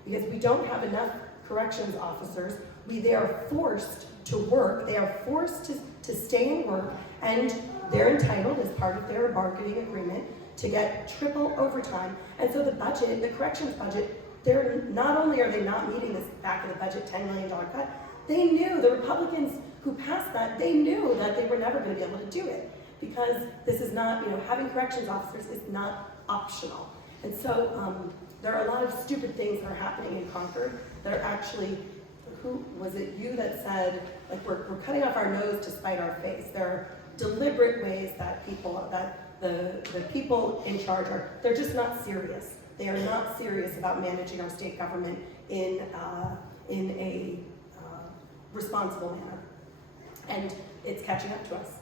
because we don't have enough corrections officers. They are forced to work, they are forced to stay and work, and they're entitled, as part of their bargaining agreement, to get triple overtime. And so the budget, the corrections budget, they're not only are they not meeting this back of the budget $10 million cut, they knew, the Republicans who passed that, they knew that they were never going to be able to do it, because this is not, having corrections officers is not optional. And so there are a lot of stupid things that are happening in Concord that are actually, who was it you that said, like, we're cutting off our nose to spite our face. There are deliberate ways that the people in charge they're just not serious. They are not serious about managing our state government in a responsible manner. And it's catching up to us.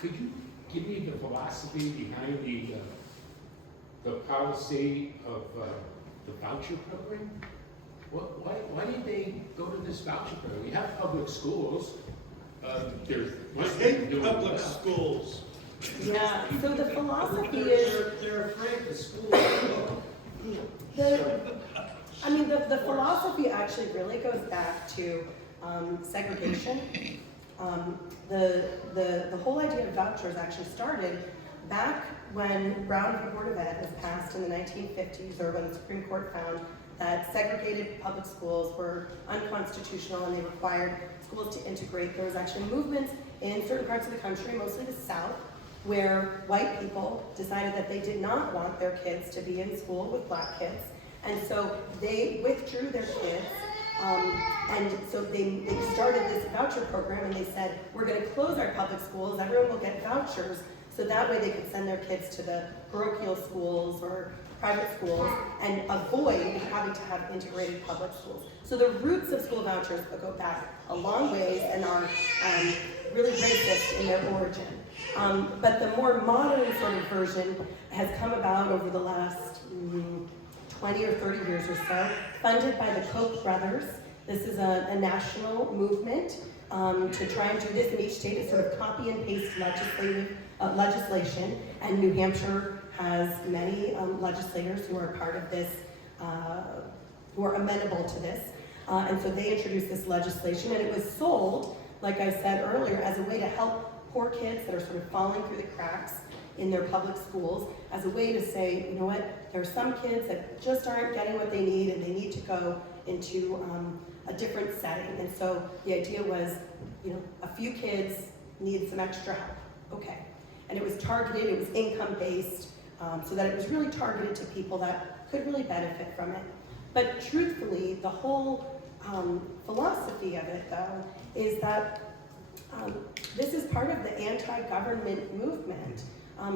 Could you give me the philosophy behind the policy of the voucher program? Why did they go to this voucher program? We have public schools. There's I hate public schools. Yeah, so the philosophy is, They're afraid the schools will. the philosophy actually really goes back to segregation. The whole idea of vouchers actually started back when Brown v. Board of Ed was passed in the 1950s, or when the Supreme Court found that segregated public schools were unconstitutional and they required schools to integrate. There was actually movements in certain parts of the country, mostly the South, where white people decided that they did not want their kids to be in school with black kids. And so they withdrew their kids, and so they started this voucher program, and they said, we're gonna close our public schools, everyone will get vouchers, so that way they could send their kids to the parochial schools or private schools and avoid having to have integrated public schools. So the roots of school vouchers go back a long ways and are really racist in their origin. But the more modern sort of version has come about over the last 20 or 30 years or so, funded by the Koch brothers. This is a national movement to try and do this in each state. It's sort of copy and paste legislation, and New Hampshire has many legislators who are part of this, who are amenable to this. And so they introduced this legislation, and it was sold, like I said earlier, as a way to help poor kids that are sort of falling through the cracks in their public schools, as a way to say, you know what, there are some kids that just aren't getting what they need and they need to go into a different setting. And so the idea was, a few kids need some extra help, okay. And it was targeted, it was income-based, so that it was really targeted to people that could really benefit from it. But truthfully, the whole philosophy of it, though, is that this is part of the anti-government movement.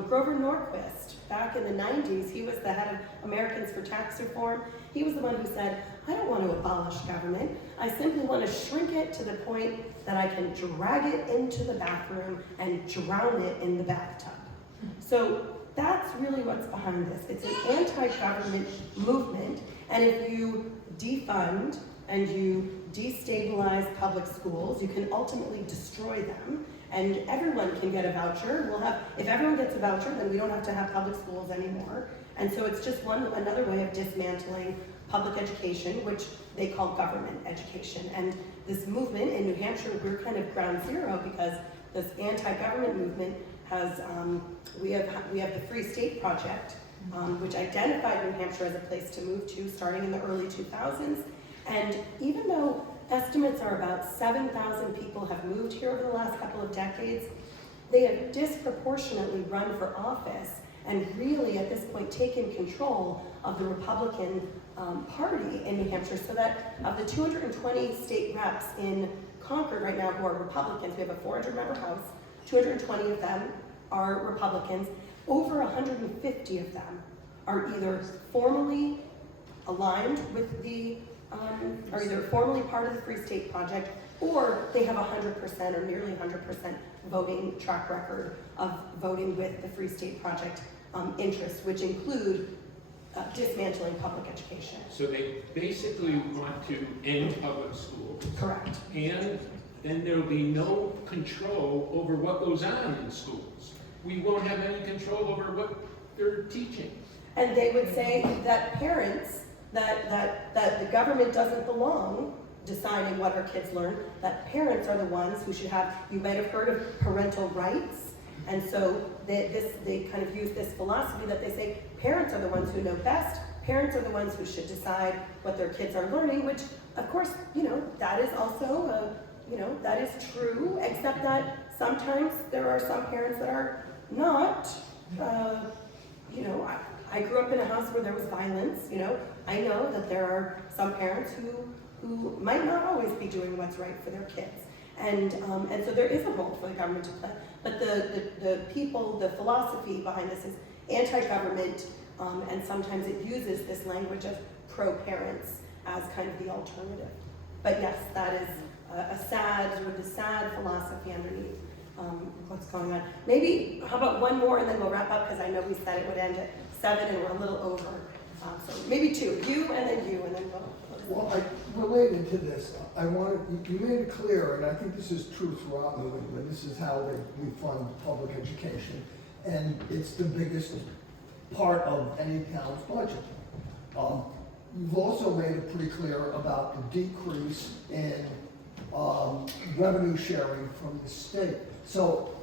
Grover Norquist, back in the 90s, he was the head of Americans for Tax Reform. He was the one who said, I don't want to abolish government. I simply want to shrink it to the point that I can drag it into the bathroom and drown it in the bathtub. So that's really what's behind this. It's an anti-government movement, and if you defund and you destabilize public schools, you can ultimately destroy them, and everyone can get a voucher. If everyone gets a voucher, then we don't have to have public schools anymore. And so it's just another way of dismantling public education, which they call government education. And this movement in New Hampshire, we're kind of ground zero, because this anti-government movement has, we have the Free State Project, which identified New Hampshire as a place to move to starting in the early 2000s. And even though estimates are about 7,000 people have moved here over the last couple of decades, they have disproportionately run for office and really at this point taken control of the Republican Party in New Hampshire, so that of the 220 state reps in Concord right now who are Republicans, we have a 400-member House, 220 of them are Republicans, over 150 of them are either formally aligned with the are either formally part of the Free State Project, or they have 100% or nearly 100% voting track record of voting with the Free State Project interests, which include dismantling public education. So they basically want to end public schools. Correct. And then there will be no control over what goes on in schools. We won't have any control over what they're teaching. And they would say that parents, that the government doesn't belong deciding what our kids learn, that parents are the ones who should have, you might have heard of parental rights, and so they kind of use this philosophy that they say parents are the ones who know best, parents are the ones who should decide what their kids are learning, which of course, that is also, that is true, except that sometimes there are some parents that are not, I grew up in a house where there was violence, I know that there are some parents who might not always be doing what's right for their kids. And so there is a role for the government to play. But the philosophy behind this is anti-government, and sometimes it uses this language of pro-parents as kind of the alternative. But yes, that is a sad philosophy underneath what's going on. Maybe, how about one more and then we'll wrap up, because I know we said it would end at 7 and we're a little over. So maybe 2, you and then we'll. Well, related to this, you made it clear, and I think this is true throughout New England, this is how we fund public education, and it's the biggest part of any town's budget. You've also made it pretty clear about the decrease in revenue sharing from the state. So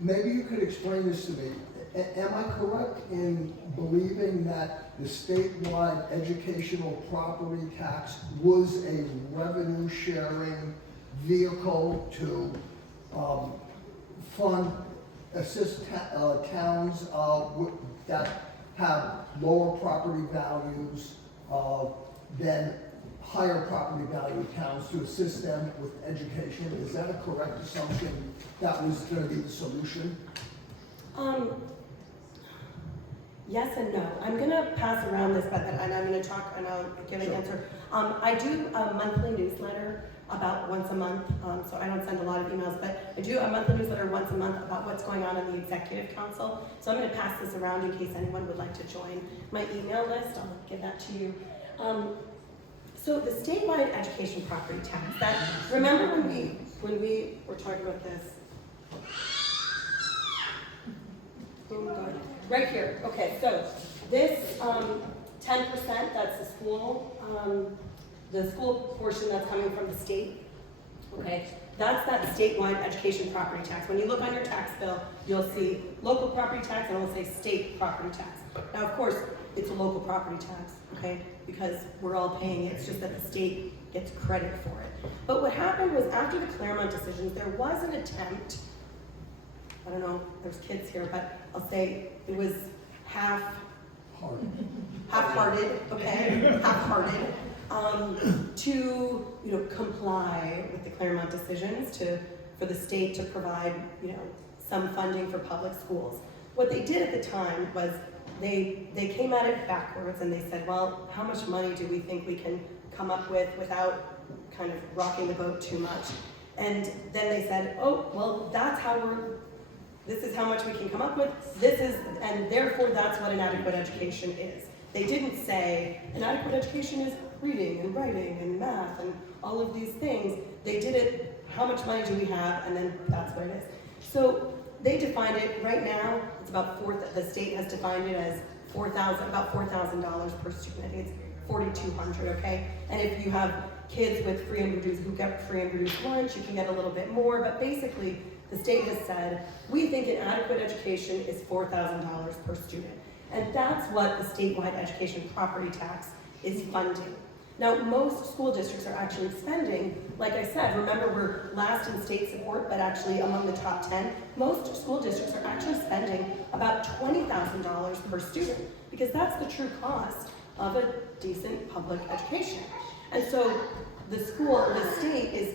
maybe you could explain this to me. Am I correct in believing that the statewide educational property tax was a revenue sharing vehicle to assist towns that have lower property values than higher property value towns, to assist them with education? Is that a correct assumption that was going to be the solution? Yes and no. I'm going to pass around this, and I'm going to talk, and I'll give an answer. I do a monthly newsletter about once a month, so I don't send a lot of emails, but I do a monthly newsletter once a month about what's going on in the Executive Council. So I'm going to pass this around in case anyone would like to join my email list. I'll give that to you. So the statewide education property tax, remember when we were talking about this? Oh, God. Right here. Okay, so this 10%, that's the school portion that's coming from the state. Okay, that's that statewide education property tax. When you look on your tax bill, you'll see local property tax and it'll say state property tax. Now, of course, it's a local property tax, okay, because we're all paying it. It's just that the state gets credit for it. But what happened was, after the Claremont decisions, there was an attempt, I don't know, there's kids here, but I'll say it was half-hearted, okay, half-hearted, to comply with the Claremont decisions for the state to provide some funding for public schools. What they did at the time was they came at it backwards, and they said, well, how much money do we think we can come up with without kind of rocking the boat too much? And then they said, oh, well, this is how much we can come up with, and therefore that's what an adequate education is. They didn't say an adequate education is reading and writing and math and all of these things. They did it, how much money do we have, and then that's what it is. So they defined it, right now, it's about the state has defined it as about $4,000 per student. I think it's $4,200, okay? And if you have kids with who get free and reduced lunch, you can get a little bit more, but basically, the state has said, we think an adequate education is $4,000 per student. And that's what the statewide education property tax is funding. Now, most school districts are actually spending, like I said, remember we're last in state support, but actually among the top 10, most school districts are actually spending about $20,000 per student, because that's the true cost of a decent public education. And so the state is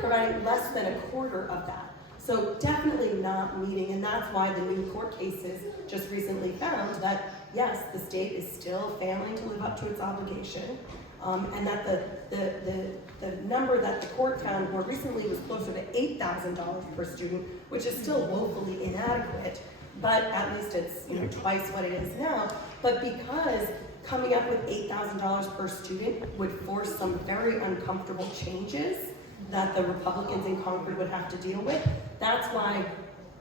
providing less than a quarter of that. So definitely not meeting, and that's why the new court cases just recently found that, yes, the state is still failing to live up to its obligation, and that the number that the court found more recently was closer to $8,000 per student, which is still woefully inadequate, but at least it's twice what it is now. But because coming up with $8,000 per student would force some very uncomfortable changes that the Republicans in Congress would have to deal with, that's why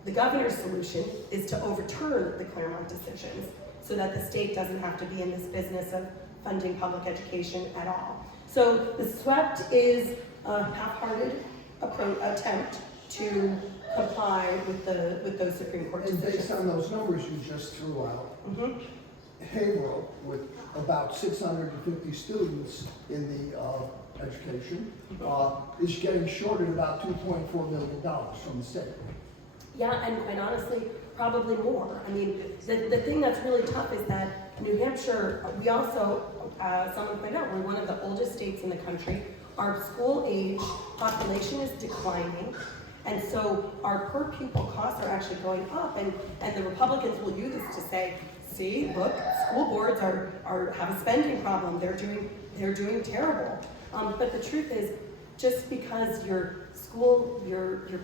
the governor's solution is to overturn the Claremont decisions so that the state doesn't have to be in this business of funding public education at all. So the SWEPT is a half-hearted attempt to comply with those Supreme Court And decisions. based on those numbers you just threw out, Mhm. Haverhill, with about 650 students in the education, is getting shorted about $2.4 million from the state. Yeah, and quite honestly, probably more. I mean, the thing that's really tough is that New Hampshire, we also, someone pointed out, we're one of the oldest states in the country. Our school age population is declining, and so our per pupil costs are actually going up, and the Republicans will use this to say, see, look, school boards have a spending problem, they're doing terrible. But the truth is, just because your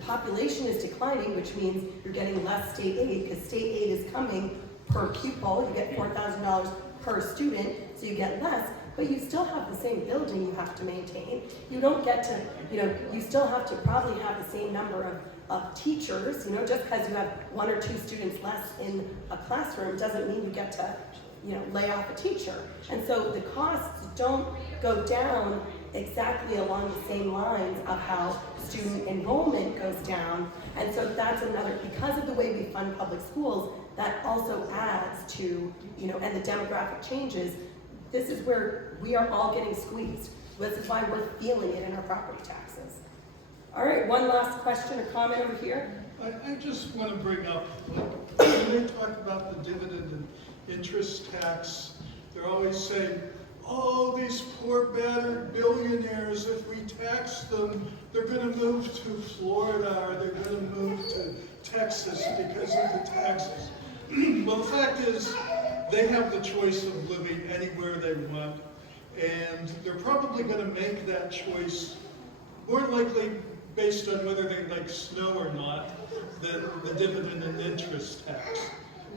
population is declining, which means you're getting less state aid, because state aid is coming per pupil, you get $4,000 per student, so you get less, but you still have the same building you have to maintain. You don't get to, you still have to probably have the same number of teachers, just because you have 1 or 2 students less in a classroom doesn't mean you get to, lay off a teacher. And so the costs don't go down exactly along the same lines of how student enrollment goes down. And so that's another, because of the way we fund public schools, that also adds to, and the demographic changes, this is where we are all getting squeezed. This is why we're feeling it in our property taxes. All right, one last question or comment over here. I just want to bring up, when they talk about the dividend and interest tax, they're always saying, oh, these poor battered billionaires, if we tax them, they're going to move to Florida or they're going to move to Texas because of the taxes. Well, the fact is, they have the choice of living anywhere they want, and they're probably going to make that choice more likely based on whether they like snow or not than the dividend and interest tax.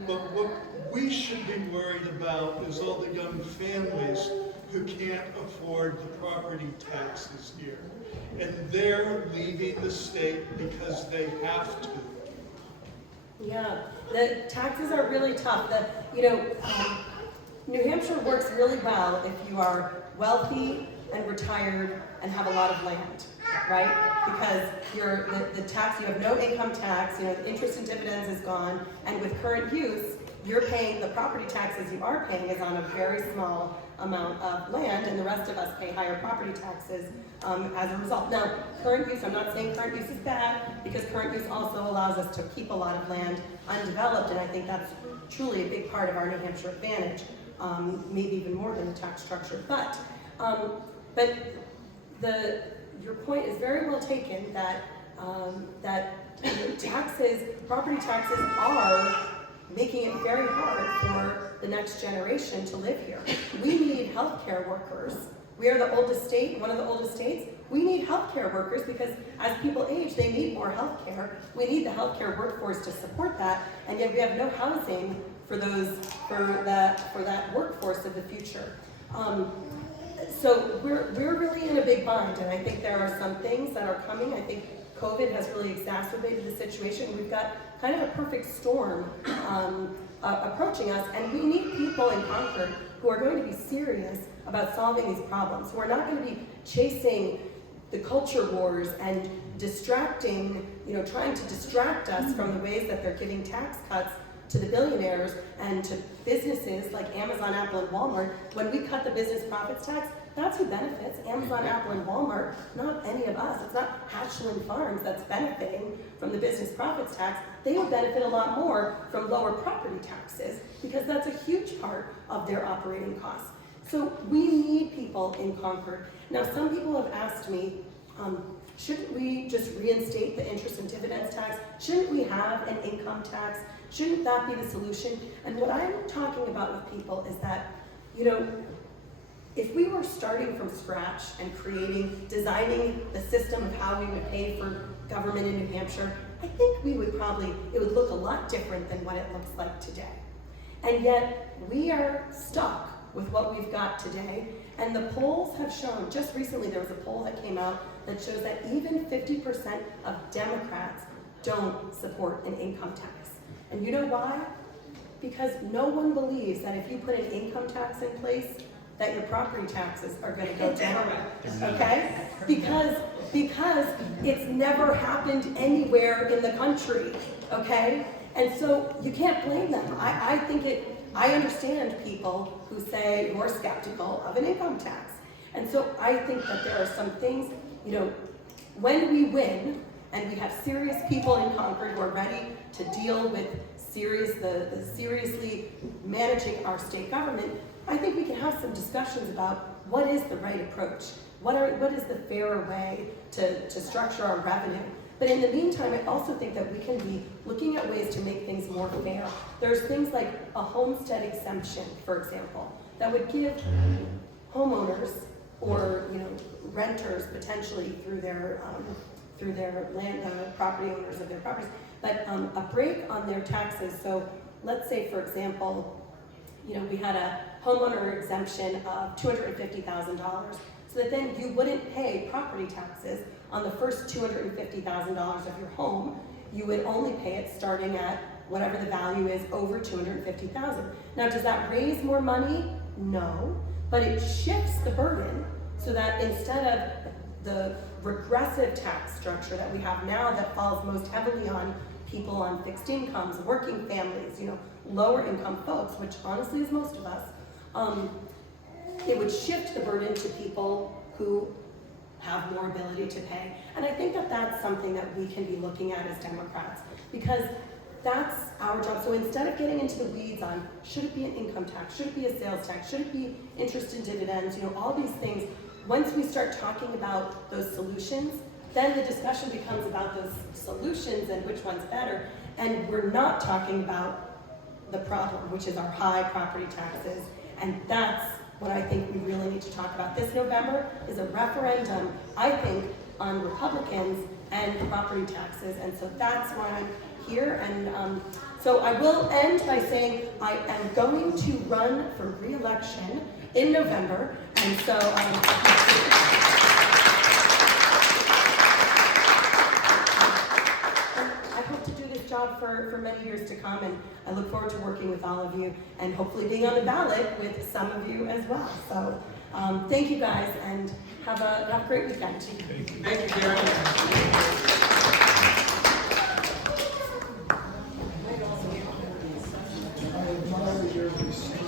But what we should be worried about is all the young families who can't afford the property taxes here. And they're leaving the state because they have to. Yeah, the taxes are really tough. New Hampshire works really well if you are wealthy and retired and have a lot of land, right? Because the tax, you have no income tax, the interest and dividends is gone, and with current use, you're paying, the property taxes you are paying is on a very small amount of land, and the rest of us pay higher property taxes as a result. Now, current use, I'm not saying current use is bad, because current use also allows us to keep a lot of land undeveloped, and I think that's truly a big part of our New Hampshire advantage, maybe even more than the tax structure. But your point is very well taken that property taxes are making it very hard for the next generation to live here. We need healthcare workers. We are the oldest state, one of the oldest states. We need healthcare workers because as people age, they need more healthcare. We need the healthcare workforce to support that, and yet we have no housing for that workforce of the future. So we're really in a big bind, and I think there are some things that are coming. I think COVID has really exacerbated the situation. We've got kind of a perfect storm approaching us, and we need people in Concord who are going to be serious about solving these problems, who are not going to be chasing the culture wars and distracting, trying to distract us from the ways that they're giving tax cuts to the billionaires and to businesses like Amazon, Apple, and Walmart. When we cut the business profits tax, that's who benefits. Amazon, Apple, and Walmart, not any of us. It's not Hatchland Farms that's benefiting from the business profits tax. They would benefit a lot more from lower property taxes because that's a huge part of their operating costs. So we need people in Concord. Now, some people have asked me, shouldn't we just reinstate the interest and dividends tax? Shouldn't we have an income tax? Shouldn't that be the solution? And what I'm talking about with people is that, if we were starting from scratch and designing the system of how we would pay for government in New Hampshire, I think it would look a lot different than what it looks like today. And yet, we are stuck with what we've got today. And the polls have shown, just recently there was a poll that came out that shows that even 50% of Democrats don't support an income tax. And you know why? because no one believes that if you put an income tax in place, that your property taxes are gonna go down, okay? Because it's never happened anywhere in the country, okay? And so you can't blame them. I understand people who say you're skeptical of an income tax. And so I think that there are some things, when we win, and we have serious people in Concord who are ready to deal with seriously managing our state government, I think we can have some discussions about what is the right approach, what is the fairer way to structure our revenue. But in the meantime, I also think that we can be looking at ways to make things more fair. There's things like a homestead exemption, for example, that would give homeowners or renters potentially through their land property owners of their properties, but a break on their taxes. So let's say, for example, we had a homeowner exemption of $250,000, so that then you wouldn't pay property taxes on the first $250,000 of your home. You would only pay it starting at whatever the value is over $250,000. Now, does that raise more money? No, but it shifts the burden so that instead of the regressive tax structure that we have now that falls most heavily on people on fixed incomes, working families, lower income folks, which honestly is most of us, it would shift the burden to people who have more ability to pay. And I think that that's something that we can be looking at as Democrats, because that's our job. So instead of getting into the weeds on, should it be an income tax, should it be a sales tax, should it be interest and dividends, all these things, once we start talking about those solutions, then the discussion becomes about those solutions and which one's better. And we're not talking about the problem, which is our high property taxes. And that's what I think we really need to talk about. This November is a referendum, I think, on Republicans and property taxes. And so that's why I'm here. And so I will end by saying I am going to run for re-election in November. And so I hope to do this job for many years to come, and I look forward to working with all of you and hopefully being on the ballot with some of you as well. So thank you guys, and have a great weekend. Thank you, Karen. I admire your restraint.